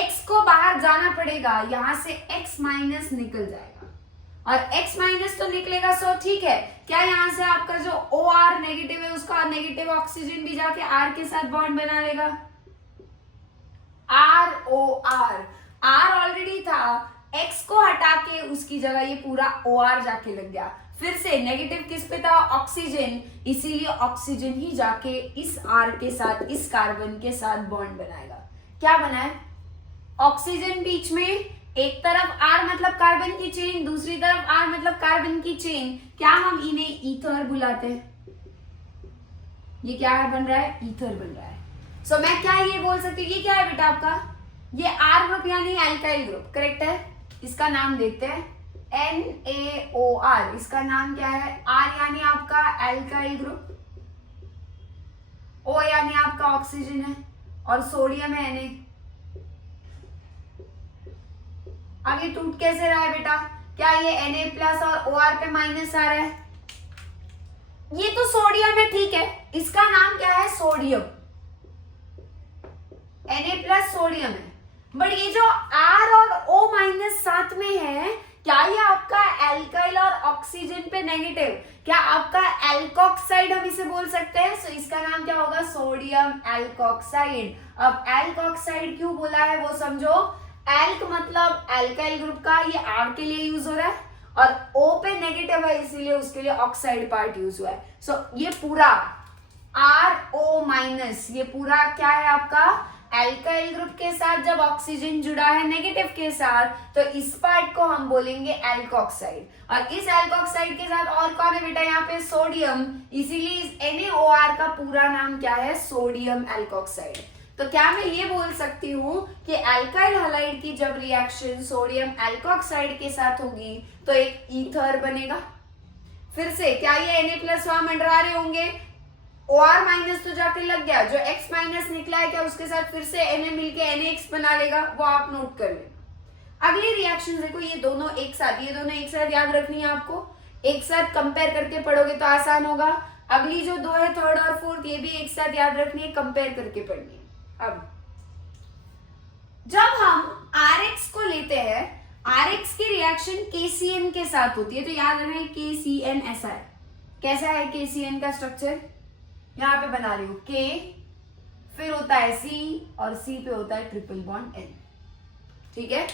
X को बाहर जाना पड़ेगा, यहाँ से X माइनस निकल जाएगा, और X माइनस तो निकलेगा। सो ठीक है, क्या यहाँ से आपका जो OR नेगेटिव है उसका नेगेटिव ऑक्सीजन भी जाके R के साथ बॉन्ड बना लेगा? ROR, R ऑलरेडी था, X को हटा के उसकी जगह ये पूरा OR जाके लग गया। फिर से नेगेटिव किस पे था? ऑक्सीजन, इसीलिए ऑक्सीजन ही जाके इस R के साथ, इस कार्बन के साथ बॉन्ड बनाएगा। क्या बना है? ऑक्सीजन बीच में, एक तरफ R मतलब कार्बन की चेन, दूसरी तरफ R मतलब कार्बन की चेन, क्या हम इन्हें ईथर बुलाते हैं? ये क्या है बन रहा है? ईथर बन रहा है। सो मैं क्या ये बोल सकती हूँ, ये क्या है बेटा आपका? ये R ग्रुप यानी अल्काइल ग्रुप, करेक्ट है। इसका नाम देखते हैं, NaOR, इसका नाम क्या है? R यानी आपका अल्काइल ग्रुप, O यानी आपका ऑक्सीजन है, और सोडियम है Na। अब ये टूट कैसे रहा है बेटा? क्या ये Na प्लस और OR पे माइनस आ रहा है? ये तो सोडियम है, ठीक है, इसका नाम क्या है? सोडियम, Na प्लस सोडियम है, बट ये जो R और O माइनस साथ में है, क्या ये आपका एल्काइल और ऑक्सीजन पे नेगेटिव, क्या आपका एल्कोक्साइड हम इसे बोल सकते हैं? सो इसका नाम क्या होगा? Sodium alkoxide. अब एल्कोक्साइड क्यों बोला है वो समझो। एल्क मतलब एल्काइल ग्रुप का, ये R के लिए यूज हो रहा है, और O पे नेगेटिव है इसीलिए उसके लिए ऑक्साइड पार्ट यूज हुआ है। सो ये पूरा RO माइनस, ये पूरा क्या है आपका? एल्काइल ग्रुप के साथ जब ऑक्सीजन जुड़ा है नेगेटिव के साथ, तो इस पार्ट को हम बोलेंगे एल्कोक्साइड, और इस एल्कोक्साइड के साथ और कौन है बेटा? यहाँ पे सोडियम, इसीलिए इस NaOR का पूरा नाम क्या है? Sodium alkoxide. तो क्या मैं ये बोल सकती हूँ कि अल्काइल हैलाइड की जब रिएक्शन सोडियम एल्कोक्साइड के साथ होगी तो एक ईथर बनेगा। फिर से क्या ये Na प्लस वहां मंडरा रहे होंगे? OR माइनस तो जाके लग गया, जो X माइनस निकला है क्या उसके साथ फिर से Na मिलके NaX बना लेगा, वो आप नोट कर लेना। अगली रिएक्शन देखो, ये दोनों एक साथ याद रखनी है आपको, एक साथ कंपेयर करके पढ़ोगे तो आसान होगा। अगली जो दो है थर्ड और फोर्थ, ये भी एक साथ याद रखनी है, कंपेयर करके पढ़नी है। अब जब हम Rx को लेते हैं, Rx की रिएक्शन KCN के साथ होती है, तो याद रखना KCN ऐसा है। कैसा है KCN का स्ट्रक्चर, यहां पे बना रही हूं K, फिर होता है C और C पे होता है ट्रिपल बॉन्ड N। ठीक है,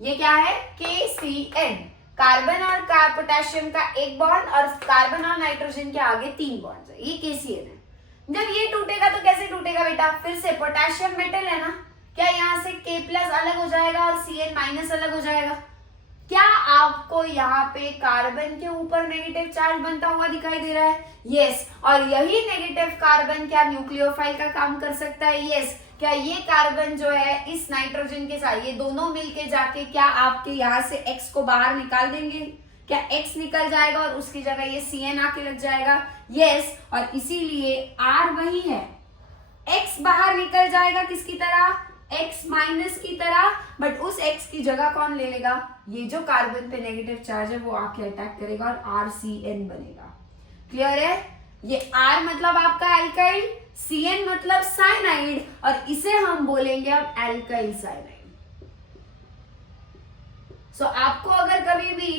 ये क्या है KCN, कार्बन और पोटेशियम का एक बॉन्ड और कार्बन और नाइट्रोजन के आगे 3 बॉन्ड है, ये KCN है। जब ये टूटेगा तो कैसे टूटेगा बेटा, फिर से पोटेशियम मेटल है ना, क्या यहाँ से K प्लस अलग हो जाएगा और Cn माइनस अलग हो जाएगा? क्या आपको यहाँ पे कार्बन के ऊपर नेगेटिव चार्ज बनता हुआ दिखाई दे रहा है? यस। और यही नेगेटिव कार्बन क्या न्यूक्लियोफाइल का काम कर सकता है? यस। क्या ये कार्बन जो है इस नाइट्रोजन के साथ, ये दोनों मिलके जाके क्या आपके यहाँ से X को बाहर निकाल देंगे? क्या X निकल जाएगा और उसकी जगह ये Cn आके लग जाएगा? यस। और इसीलिए R वही है, X बाहर निकल जाएगा किसकी तरह? X माइनस की तरह, बट उस X की जगह कौन ले लेगा? ये जो कार्बन पे नेगेटिव चार्ज है वो आके अटैक करेगा और RCN बनेगा। क्लियर है? ये R मतलब आपका एल्काइल, Cn मतलब साइनाइड, और इसे हम बोलेंगे अब एल्काइल साइनाइड। सो आपको अगर कभी भी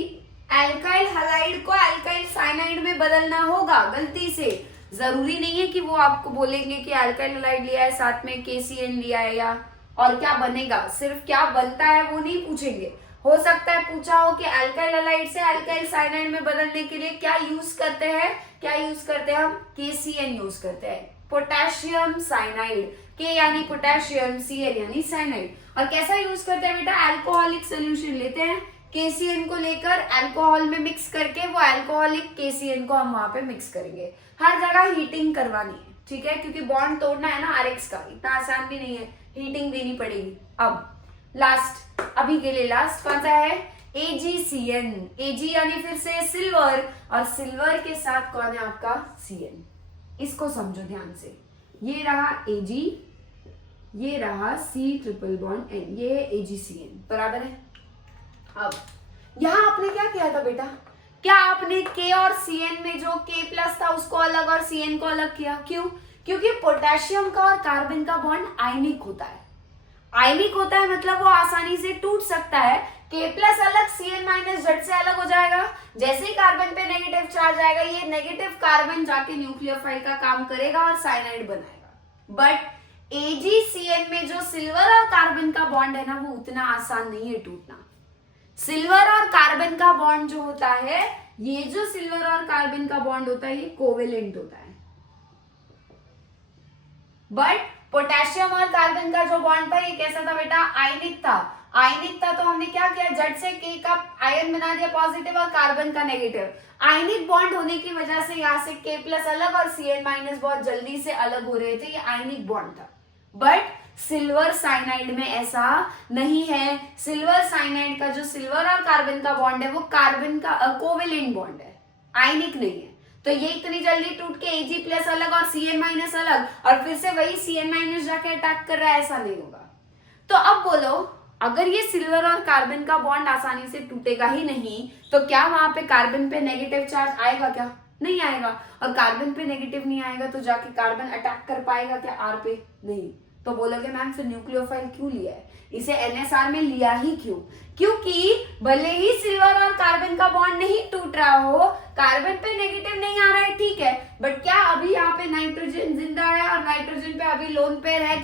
एल्काइल हैलाइड को एल्काइल साइनाइड में बदलना होगा गलती से, जरूरी नहीं है कि वो आपको बोलेंगे कि एल्काइल हैलाइड लिया है साथ में KCN लिया है या और क्या बनेगा, सिर्फ क्या बनता है वो नहीं पूछेंगे। हो सकता है पूछा हो कि एल्काइल हैलाइड से एल्काइल साइनाइड में बदलने के लिए क्या यूज करते हैं, क्या यूज करते हैं हम? KCN यूज करते हैं, पोटेशियम साइनाइड। K यानी पोटेशियम, Cn यानी साइनाइड। और कैसा यूज करते हैं बेटा? अल्कोहलिक सोल्यूशन लेते हैं, KCN को लेकर अल्कोहल में मिक्स करके वो अल्कोहलिक KCN को हम वहां पे मिक्स करेंगे। हर जगह हीटिंग करवानी है, ठीक है, क्योंकि बॉन्ड तोड़ना है ना Rx का, इतना आसान भी नहीं है, हीटिंग देनी पड़ेगी। अब लास्ट, अभी के लिए लास्ट कौन सा है? AgCN। Ag यानी फिर से सिल्वर, और सिल्वर के साथ कौन है आपका? Cn। इसको समझो ध्यान से, ये रहा Ag, ये रहा C ट्रिपल बॉन्ड N, ये है AgCN, बराबर है। अब यहां आपने क्या किया था बेटा? क्या आपने K और Cn में जो K प्लस था उसको अलग और Cn को अलग किया? क्यों? क्योंकि पोटेशियम का और कार्बन का बॉन्ड आयनिक होता है। आयनिक होता है मतलब वो आसानी से टूट सकता है। K प्लस अलग, Cn माइनस झट से अलग हो जाएगा। जैसे ही कार्बन पे नेगेटिव चार्ज आएगा, ये नेगेटिव कार्बन जाके न्यूक्लियोफाइल का काम करेगा और साइनाइड बनाएगा। बट AgCN में जो सिल्वर और कार्बन का बॉन्ड है ना, वो उतना आसान नहीं है टूटना। सिल्वर और कार्बन का बॉन्ड जो होता है, ये जो सिल्वर और कार्बन का बॉन्ड होता है, ये कोवेलेंट होता है। बट पोटेशियम और कार्बन का जो बॉन्ड था, ये कैसा था बेटा? आयनिक था। आयनिक था तो हमने क्या किया? जट से K का आयन बना दिया पॉजिटिव और कार्बन का नेगेटिव। आयनिक बॉन्ड होने की वजह से यहाँ से K प्लस अलग और Cn माइनस बहुत जल्दी से अलग हो रहे थे, ये आयनिक बॉन्ड था। बट सिल्वर साइनाइड में ऐसा नहीं है। सिल्वर साइनाइड का जो सिल्वर और कार्बन का बॉन्ड है, वो कार्बन का कोवेलेंट बॉन्ड है, आयनिक नहीं है। तो ये इतनी जल्दी टूट के Ag प्लस अलग और Cn माइनस अलग, और फिर से वही Cn माइनस जाके अटैक कर रहा है, ऐसा नहीं होगा। तो अब बोलो, अगर ये सिल्वर और कार्बन का बॉन्ड आसानी से टूटेगा ही नहीं, तो क्या वहां पे कार्बन पे नेगेटिव चार्ज आएगा? क्या नहीं आएगा। और कार्बन पे नेगेटिव नहीं आएगा तो जाके कार्बन अटैक कर पाएगा क्या R पे? नहीं। तो बोलोगे मैम फिर न्यूक्लियोफाइल क्यों लिया है, इसे NSR में लिया ही क्यों? क्योंकि भले ही सिल्वर और कार्बन का बॉन्ड नहीं टूट रहा हो, कार्बन पे नेगेटिव नहीं आ रहा है, ठीक है, बट क्या अभी यहाँ पे नाइट्रोजन जिंदा है और नाइट्रोजन पे अभी लोन पेयर है?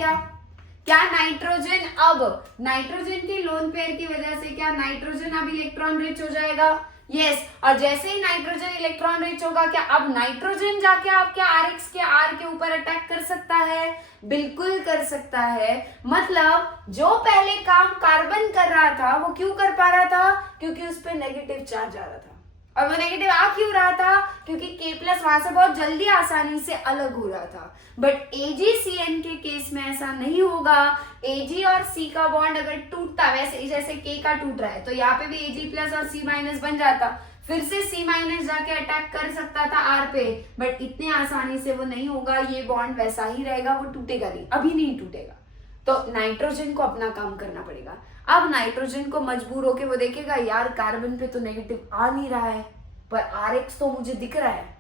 क्या नाइट्रोजन, अब नाइट्रोजन की लोन पेयर की वजह से क्या नाइट्रोजन अब इलेक्ट्रॉन रिच हो जाएगा? यस। और जैसे ही नाइट्रोजन इलेक्ट्रॉन रिच होगा, क्या अब नाइट्रोजन जाके आपके Rx के R के ऊपर अटैक कर सकता है? बिल्कुल कर सकता है। मतलब जो पहले काम कार्बन कर रहा था, वो क्यों कर पा रहा था? क्योंकि उस पर नेगेटिव चार्ज आ रहा था। और वो नेगेटिव आ क्यों रहा था? क्योंकि K प्लस वहां से बहुत जल्दी आसानी से अलग हो रहा था। बट AgCN के केस में ऐसा नहीं होगा। Ag और C का बॉन्ड अगर टूटता, वैसे जैसे K का टूट रहा है, तो यहाँ पे भी Ag प्लस और C माइनस बन जाता, फिर से C माइनस जाके अटैक कर सकता था R पे, बट इतने आसानी से वो नहीं होगा, ये बॉन्ड वैसा ही रहेगा, वो टूटेगा नहीं, अभी नहीं टूटेगा। तो नाइट्रोजन को अपना काम करना पड़ेगा। अब नाइट्रोजन को मजबूर होके वो देखेगा यार कार्बन पे तो नेगेटिव आ नहीं रहा है, पर RX तो मुझे दिख रहा है।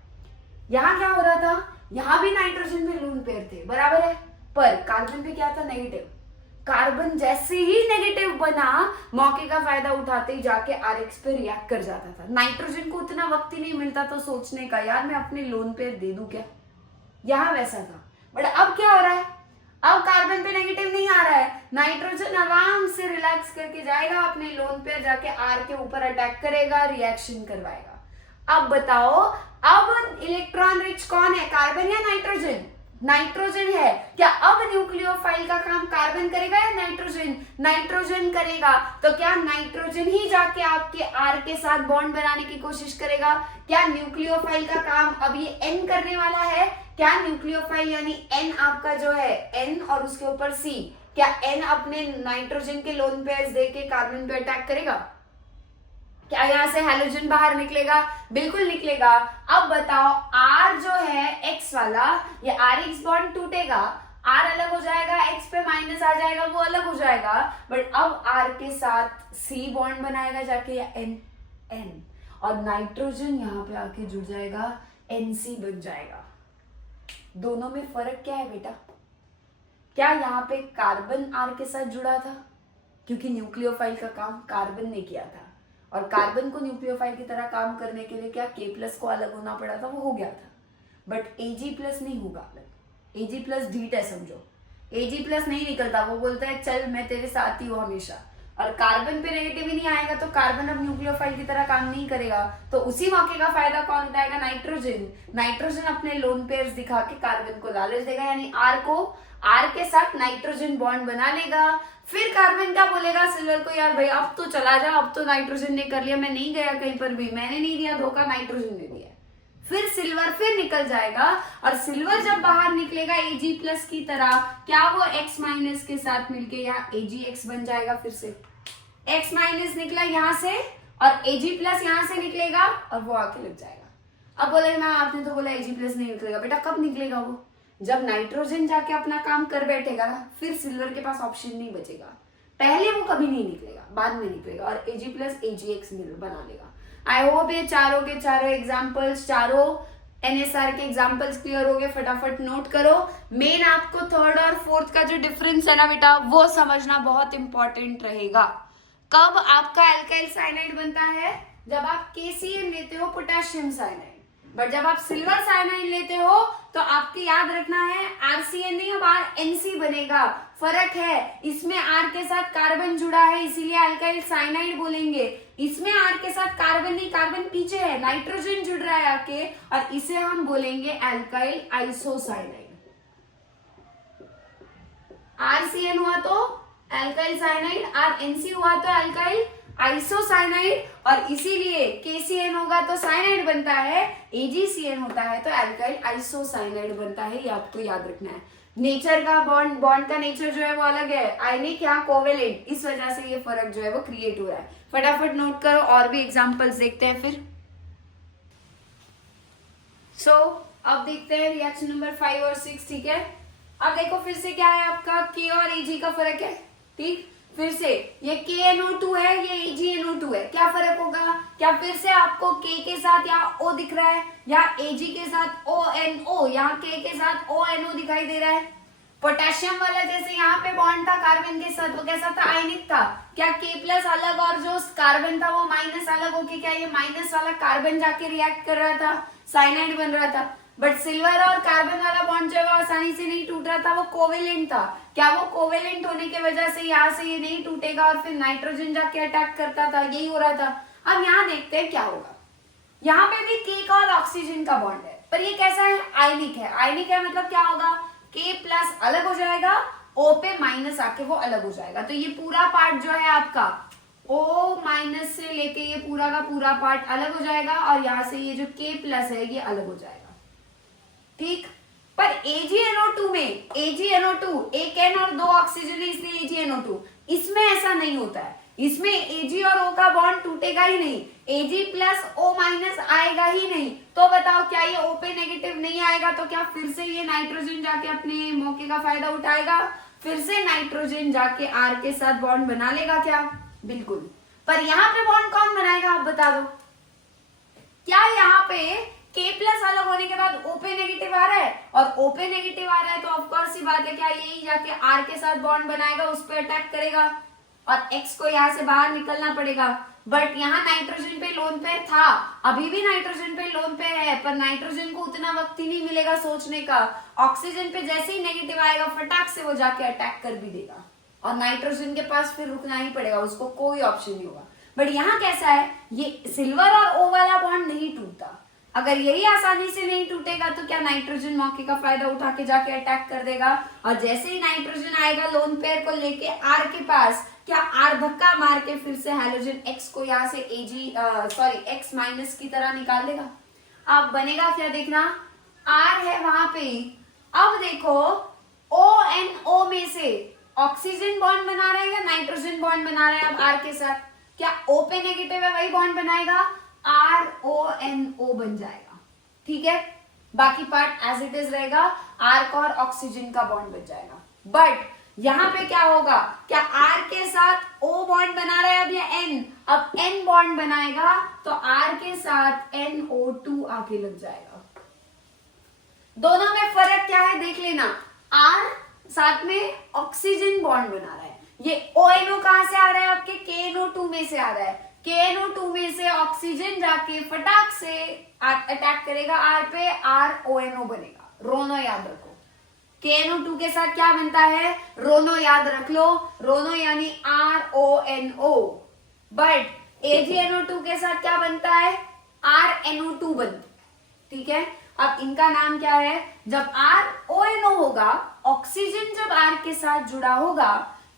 यहाँ क्या हो रहा था, यहाँ भी नाइट्रोजन में लोन पेयर थे, बराबर है, पर कार्बन पे क्या था, नेगेटिव। कार्बन जैसे ही नेगेटिव बना, मौके का फायदा उठाते ही जाके RX पे रिएक्ट कर जाता था। नाइट्रोजन को उतना वक्त ही नहीं मिलता तो सोचने का यार मैं अपने लोन पेयर दे दूं क्या, यहाँ वैसा था। बट अब क्या हो रहा है, अब कार्बन पे नेगेटिव नहीं आ रहा है, नाइट्रोजन आराम से रिलैक्स करके जाएगा अपने लोन पेयर, जाके R के ऊपर अटैक करेगा, रिएक्शन करवाएगा। अब बताओ, अब इलेक्ट्रॉन रिच कौन है, कार्बन या नाइट्रोजन? नाइट्रोजन है। क्या अब न्यूक्लियोफाइल का काम कार्बन करेगा या नाइट्रोजन? नाइट्रोजन करेगा। तो क्या नाइट्रोजन ही जाके आपके R के साथ बॉन्ड बनाने की कोशिश करेगा? क्या न्यूक्लियोफाइल का काम अब ये N करने वाला है? क्या न्यूक्लियोफाइल यानी N आपका जो है N और उसके ऊपर C, क्या N अपने नाइट्रोजन के लोन पेयर्स देके कार्बन पे अटैक करेगा? क्या यहाँ से हैलोजन बाहर निकलेगा? बिल्कुल निकलेगा। अब बताओ, R जो है X वाला, ये RX बॉन्ड टूटेगा, R अलग हो जाएगा, X पे माइनस आ जाएगा, वो अलग हो जाएगा, बट अब R के साथ C बॉन्ड बनाएगा जाके, या N, और नाइट्रोजन यहाँ पे आके जुड़ जाएगा, NC बन जाएगा। दोनों में फर्क क्या है बेटा? क्या यहाँ पे कार्बन R के साथ जुड़ा था, क्योंकि न्यूक्लियोफाइल का काम कार्बन ने किया था, और कार्बन को न्यूक्लियोफाइल की तरह काम करने के लिए क्या K+ को अलग होना पड़ा था, वो हो गया था। बट Ag+ नहीं होगा अलग, Ag+ ढीठ है समझो, Ag+ नहीं निकलता, वो बोलता है चल मैं तेरे साथ ही हूँ हमेशा, और कार्बन पे नेगेटिव ही नहीं आएगा तो कार्बन अब न्यूक्लियोफाइल की तरह काम नहीं करेगा। तो उसी मौके का फायदा कौन उठाएगा? नाइट्रोजन। नाइट्रोजन अपने लोन पेयर्स दिखा के कार्बन को लालच देगा, यानी R के साथ नाइट्रोजन बॉन्ड बना लेगा। फिर कार्बन क्या बोलेगा सिल्वर को, यार भाई अब तो चला जा, अब तो नाइट्रोजन ने कर लिया, मैं नहीं गया कहीं पर भी, मैंने नहीं दिया धोखा, नाइट्रोजन ने दिया। फिर सिल्वर फिर निकल जाएगा, और सिल्वर जब बाहर निकलेगा Ag+ की तरह, क्या वो X- के साथ मिलके यहाँ Agx बन जाएगा। फिर से X- निकला यहाँ से, और Ag+ यहाँ से निकलेगा, और वो आके लग जाएगा। अब बोले मैम आपने तो बोला Ag+ नहीं निकलेगा, बेटा कब निकलेगा वो? जब नाइट्रोजन जाके अपना काम कर बैठेगा ना, फिर सिल्वर के पास ऑप्शन नहीं बचेगा, पहले वो कभी नहीं निकलेगा, बाद में निकलेगा, और Ag+ Agx बना लेगा। आई होप ये चारों के चारों एग्जाम्पल्स, चारों NSR के एग्जाम्पल्स क्लियर हो गए। फटाफट नोट करो। मेन आपको थर्ड और फोर्थ का जो डिफरेंस है ना बेटा, वो समझना बहुत इंपॉर्टेंट रहेगा। कब आपका एल्काइल साइनाइड बनता है? जब आप KCN लेते हो, पोटेशियम साइनाइड। बट जब आप सिल्वर साइनाइड लेते हो तो आपको याद रखना है RCN नहीं, अब RNC बनेगा। फर्क है, इसमें R के साथ कार्बन जुड़ा है इसीलिए अल्काइल साइनाइड बोलेंगे, इसमें R के साथ कार्बन नहीं, कार्बन पीछे है, नाइट्रोजन जुड़ रहा है आके, और इसे हम बोलेंगे अल्काइल आइसोसाइनाइड। RCN हुआ तो अल्काइल साइनाइड, RNC हुआ तो अल्काइल आइसोसाइनाइड, और इसीलिए KCN होगा तो साइनाइड बनता है, AgCN होता है तो अल्काइल आइसोसाइनाइड बनता है। ये आपको याद रखना है। नेचर का बॉन्ड का नेचर जो है वो अलग है, आयनिक या कोवेलेंट, इस वजह से ये फर्क जो है वो क्रिएट हो रहा है। फटाफट नोट करो, और भी एग्जांपल्स देखते हैं फिर। अब देखते हैं रिएक्शन नंबर 5 और 6, ठीक है। अब देखो फिर से क्या है आपका, K और Ag का फर्क है, ठीक। फिर से ये KNO2 है, ये AgNO2 है, क्या फर्क होगा? क्या फिर से आपको K के साथ यहाँ O दिख रहा है, या Ag के साथ ONO, यहाँ K के साथ ONO दिखाई दे रहा है? पोटेशियम वाला जैसे यहाँ पे बॉन्ड था कार्बन के साथ, वो कैसा था? आयनिक था। क्या K+ अलग और जो कार्बन था वो माइनस अलग होके, क्या ये माइनस वाला कार्बन जाके रिएक्ट कर रहा था, साइनाइड बन रहा था? बट सिल्वर और कार्बन वाला बॉन्ड जो है आसानी से नहीं टूट रहा था, वो कोवेलेंट था। क्या वो कोवेलेंट होने की वजह से यहाँ से ये नहीं टूटेगा और फिर नाइट्रोजन जाके अटैक करता था, यही हो रहा था। अब यहाँ देखते हैं क्या होगा। यहाँ पे भी K का और ऑक्सीजन का बॉन्ड है, पर ये कैसा है? आयनिक है। आयनिक है मतलब क्या होगा? K+ अलग हो जाएगा, O पे माइनस आके वो अलग हो जाएगा। तो ये पूरा पार्ट जो है आपका O- से लेके ये पूरा का पूरा पार्ट अलग हो जाएगा, और यहाँ से ये जो K+ है ये अलग हो जाएगा, ठीक। पर AgNO2 में, AgNO2 एक N और 2 ऑक्सीजन है इसलिए AgNO2, इसमें ऐसा नहीं होता है। इसमें Ag और O का बॉन्ड टूटेगा ही नहीं, Ag प्लस O माइनस आएगा ही नहीं। तो बताओ क्या ये O पे नेगेटिव नहीं आएगा तो क्या फिर से ये नाइट्रोजन जाके अपने मौके का फायदा उठाएगा, फिर से नाइट्रोजन जाके R के साथ बॉन्ड बना लेगा क्या? बिल्कुल। पर यहाँ पे बॉन्ड कौन बनाएगा आप बता दो। क्या यहाँ पे K प्लस अलग होने के बाद O पे नेगेटिव आ रहा है और O पे नेगेटिव आ रहा है तो ऑफकोर्स ही बात है क्या यही जाके R के साथ बॉन्ड बनाएगा, उस पर अटैक करेगा और X को यहाँ से बाहर निकलना पड़ेगा। बट यहाँ नाइट्रोजन पे लोन पेयर था, अभी भी नाइट्रोजन पे लोन पेयर है, पर नाइट्रोजन को उतना वक्त ही नहीं मिलेगा सोचने का। ऑक्सीजन पे जैसे ही नेगेटिव आएगा फटाक से वो जाके अटैक कर भी देगा और नाइट्रोजन के पास फिर रुकना ही पड़ेगा, उसको कोई ऑप्शन नहीं होगा। बट यहाँ कैसा है, ये सिल्वर और O वाला बॉन्ड नहीं टूटता। अगर यही आसानी से नहीं टूटेगा तो क्या नाइट्रोजन मौके का फायदा उठा के जाके अटैक कर देगा और जैसे ही नाइट्रोजन आएगा लोन पेयर को लेके R के पास, क्या R धक्का मार के फिर से हाइड्रोजन X को यहाँ से X माइनस की तरह निकाल देगा। अब बनेगा क्या देखना, R है वहां पे। अब देखो ONO में से ऑक्सीजन बॉन्ड बना रहा है या नाइट्रोजन बॉन्ड बना रहा है अब R के साथ, क्या O पे नेगेटिव है वही बॉन्ड बनाएगा, RONO बन जाएगा। ठीक है, बाकी पार्ट एज इट इज रहेगा, R का और ऑक्सीजन का बॉन्ड बन जाएगा। बट यहां पे क्या होगा, क्या R के साथ O बॉन्ड बना रहा है अब या N, अब N बॉन्ड बनाएगा तो R के साथ NO2 आके लग जाएगा। दोनों में फर्क क्या है देख लेना, R साथ में ऑक्सीजन बॉन्ड बना रहा है, ये ONO कहां से आ रहा है आपके KNO2 में से आ रहा है। KNO2 में से ऑक्सीजन जाके फटाक से अटैक करेगा R पे, RONO बनेगा। रोनो याद रखो, KNO2 के साथ क्या बनता है, रोनो याद रख लो, रोनो यानी RONO। बट AgNO2 के साथ क्या बनता है, RNO2 बनता। ठीक है, अब इनका नाम क्या है, जब RONO होगा, ऑक्सीजन जब R के साथ जुड़ा होगा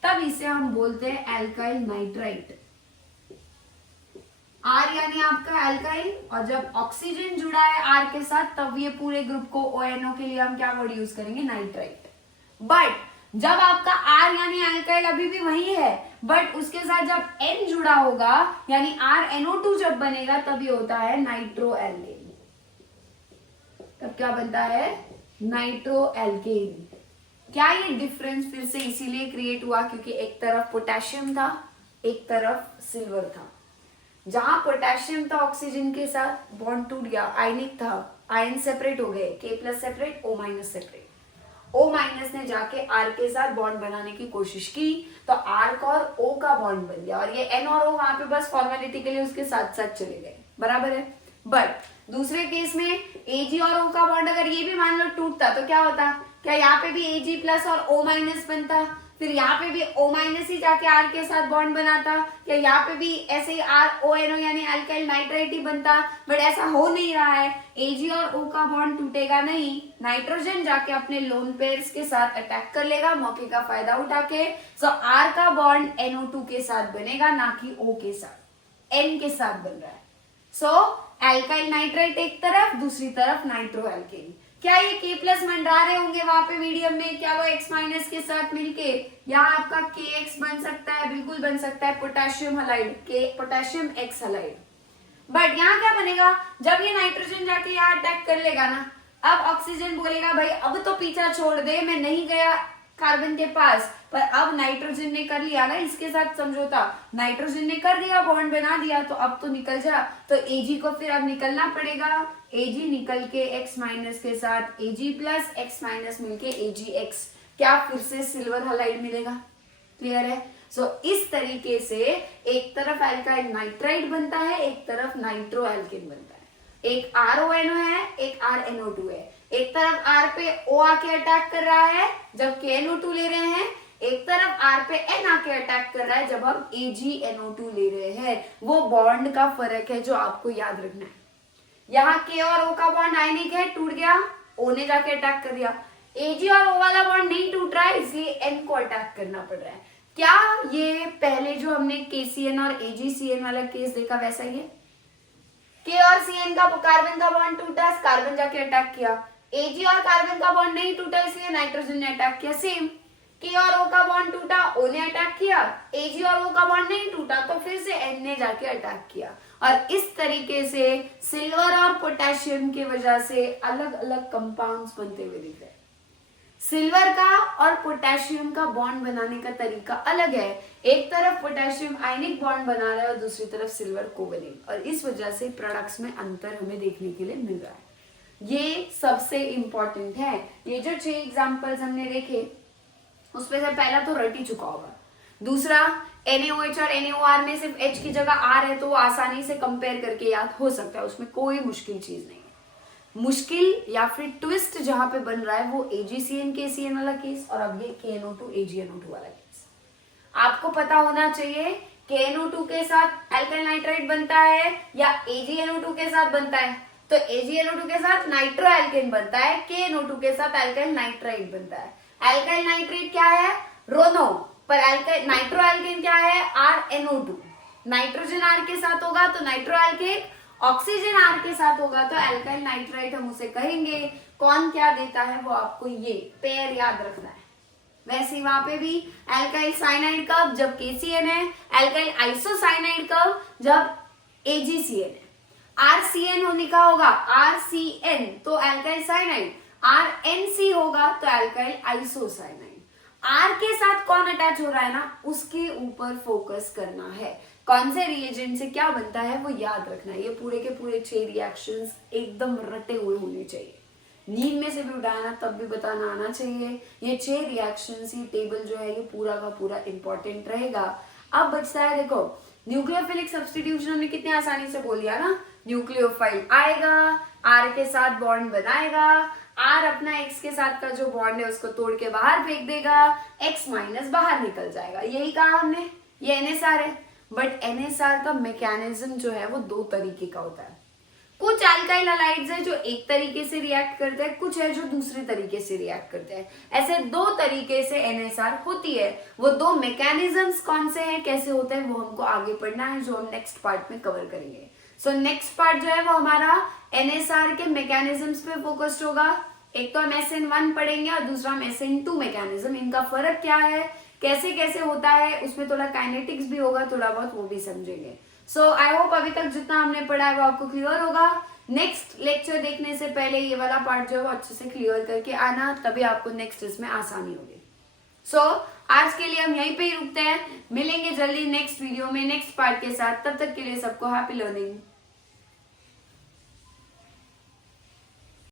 तब इसे हम बोलते हैं एल्काइल नाइट्राइट। R यानी आपका एल्काइल और जब ऑक्सीजन जुड़ा है R के साथ तब ये पूरे ग्रुप को ONO के लिए हम क्या वर्ड यूज करेंगे, नाइट्राइट। बट जब आपका R यानी एल्काइल अभी भी वही है, बट उसके साथ जब N जुड़ा होगा यानी RNO2 जब बनेगा तब ये होता है नाइट्रो एल्केन। तब क्या बनता है, नाइट्रो एल्केन। क्या ये डिफरेंस फिर से इसीलिए क्रिएट हुआ क्योंकि एक तरफ पोटेशियम था एक तरफ सिल्वर था। जहां पोटेशियम था ऑक्सीजन के साथ बॉन्ड टूट गया, आयनिक था, आयन सेपरेट हो गए, K plus separate, O minus separate. O minus ने जाके R के साथ बॉन्ड बनाने की कोशिश की तो R का और O का बॉन्ड बन गया और ये N और O वहां पे बस फॉर्मेलिटी के लिए उसके साथ साथ चले गए, बराबर है। बट दूसरे केस में Ag और O का बॉन्ड अगर ये भी मान लो टूटता तो क्या होता, क्या यहाँ पे भी Ag प्लस और O माइनस बनता, फिर यहाँ पे भी O माइनस ही जाके R के साथ बॉन्ड बनाता, क्या यहाँ पे भी ऐसे ही RONO यानी अल्काइल नाइट्राइट ही बनता। बट ऐसा हो नहीं रहा है, Ag और O का बॉन्ड टूटेगा नहीं, नाइट्रोजन जाके अपने लोन पेयर्स के साथ अटैक कर लेगा मौके का फायदा उठा के। सो R का बॉन्ड NO2 के साथ बनेगा ना कि O के साथ, N के साथ बन रहा है। सो अल्काइल नाइट्राइट एक तरफ, दूसरी तरफ नाइट्रो एल्केन। क्या ये K प्लस मंडरा रहे होंगे वहां पे मीडियम में, क्या वो X माइनस के साथ मिलके यहाँ आपका KX बन सकता है, बिल्कुल बन सकता है, potassium halide, potassium X halide. But यहाँ क्या बनेगा, जब ये नाइट्रोजन जाके यहाँ अटैक कर लेगा ना, अब ऑक्सीजन बोलेगा भाई अब तो पीछा छोड़ दे, मैं नहीं गया कार्बन के पास, पर अब नाइट्रोजन ने कर लिया ना इसके साथ समझौता, नाइट्रोजन ने कर दिया, बॉन्ड बना दिया, तो अब तो निकल जा। तो Ag को फिर अब निकलना पड़ेगा, Ag निकल के X माइनस के साथ Ag प्लस X माइनस मिलके AgX, क्या फिर से सिल्वर हलाइड मिलेगा। क्लियर है। सो इस तरीके से एक तरफ एल्काइल नाइट्राइट बनता है, एक तरफ नाइट्रो एल्केन बनता है। एक RONO है, एक RNO2 है। एक तरफ R पे O आके अटैक कर रहा है जब KNO2 ले रहे हैं, एक तरफ R पे N आके अटैक कर रहा है जब हम AgNO2 ले रहे हैं। वो बॉन्ड का फर्क है जो आपको याद रखना है। यहाँ K और O का बॉन्ड आयनिक है, टूट गया, O ने जाके अटैक कर दिया। Ag और O वाला बॉन्ड नहीं टूट रहा है, इसलिए N को अटैक करना पड़ रहा है। क्या ये पहले जो हमने KCN और AgCN वाला केस देखा वैसा ही है? K और CN का कार्बन का बॉन्ड टूटा, कार्बन जाके अटैक किया। Ag और कार्बन का बॉन्ड नहीं टूटा, इसलिए नाइट्रोजन ने अटैक किया। सेम के और ओ का बॉन्ड टूटा, ओ ने अटैक किया, एजी और ओ का बॉन्ड नहीं टूटा तो फिर से एन ने जाके अटैक किया। और इस तरीके से सिल्वर और पोटेशियम की वजह से अलग अलग कंपाउंड्स बनते हुए दिख रहे हैं। सिल्वर का और पोटेशियम का बॉन्ड बनाने का तरीका अलग है। एक तरफ पोटेशियम आयनिक बॉन्ड बना रहा है और दूसरी तरफ सिल्वर कोवेलेंट, और इस वजह से प्रोडक्ट्स में अंतर हमें देखने के लिए मिल रहा है। ये सबसे इंपॉर्टेंट है। ये जो 6 एग्जांपल्स हमने देखे उसमें से पहला तो रट ही चुका होगा। दूसरा NaOH और NaOR में सिर्फ H की जगह R है तो वो आसानी से कंपेयर करके याद हो सकता है, उसमें कोई मुश्किल चीज नहीं है। मुश्किल या फिर ट्विस्ट जहां पे बन रहा है वो AgCN KCN वाला केस और अब ये KNO2 AgNO2 वाला केस। आपको पता होना चाहिए KNO2 के साथ एल्काइल नाइट्राइट बनता है या AgNO2 के साथ बनता है। तो AgNO2 के साथ नाइट्रो एल्केन बनता है, KNO2 के साथ एल्काइल नाइट्राइट बनता है। एल्काइल नाइट्रेट क्या है? रोनो। पर एल्काइल नाइट्रो एल्केन क्या है? RNO2। नाइट्रोजन R के साथ होगा तो नाइट्रो एल्केन, ऑक्सीजन R के साथ होगा तो एल्काइल नाइट्राइट हम उसे कहेंगे। कौन क्या देता है वो आपको ये पेयर याद रखना है। वैसे ही वहां पे भी एल्काइल साइनाइड कब? जब KCN है। एल्काइल आइसोसाइनाइड कब? जब AgCN है। RCN होने का होगा RCN तो एल्काइल साइनाइड, RNC होगा तो एल्काइल आइसोसाइनाइड। R के साथ कौन अटैच हो रहा है ना, उसके ऊपर फोकस करना है। कौन से रिएजेंट से क्या बनता है वो याद रखना है। ये पूरे के पूरे 6 रिएक्शंस एकदम रटे हुए होने चाहिए। नींद में से भी उठाना तब भी बताना आना चाहिए। ये 6 रिएक्शंस, ये टेबल जो है ये पूरा का पूरा इंपॉर्टेंट रहेगा। अब बचता है देखो न्यूक्लियोफिलिक सब्स्टिट्यूशन, हमने कितने आसानी से बोल दिया ना। न्यूक्लियोफाइल आएगा, R के साथ बॉन्ड बनाएगा, R अपना X के साथ का जो बॉन्ड है उसको तोड़ के बाहर फेंक देगा, X माइनस बाहर निकल जाएगा। यही कहा हमने, ये NSR है। बट NSR का मैकेनिज्म जो है वो 2 तरीके का होता है। कुछ अल्काइल हैलाइड्स है जो एक तरीके से रिएक्ट करते हैं, कुछ है जो दूसरे तरीके से रिएक्ट करते हैं। ऐसे 2 तरीके से NSR होती है। वो 2 मैकेनिज्म्स कौन से हैं, कैसे होते हैं, वो हमको आगे पढ़ना है, जो हम नेक्स्ट पार्ट में कवर करेंगे। सो नेक्स्ट पार्ट जो है वो हमारा NSR के मैकेनिज्म्स पे फोकस्ड होगा। एक तो हम SN1 पढ़ेंगे और दूसरा हम SN2 मैकेनिज्म। इनका फर्क क्या है, कैसे कैसे होता है, उसमें थोड़ा काइनेटिक्स भी होगा, थोड़ा बहुत वो भी समझेंगे। सो आई होप अभी तक जितना हमने पढ़ा है वो आपको क्लियर होगा। नेक्स्ट लेक्चर देखने से पहले ये वाला पार्ट जो है वो अच्छे से क्लियर करके आना, तभी आपको नेक्स्ट इसमें आसानी होगी। सो आज के लिए हम यहीं पे ही रुकते हैं। मिलेंगे जल्दी नेक्स्ट वीडियो में नेक्स्ट पार्ट के साथ। तब तक के लिए सबको हैप्पी लर्निंग।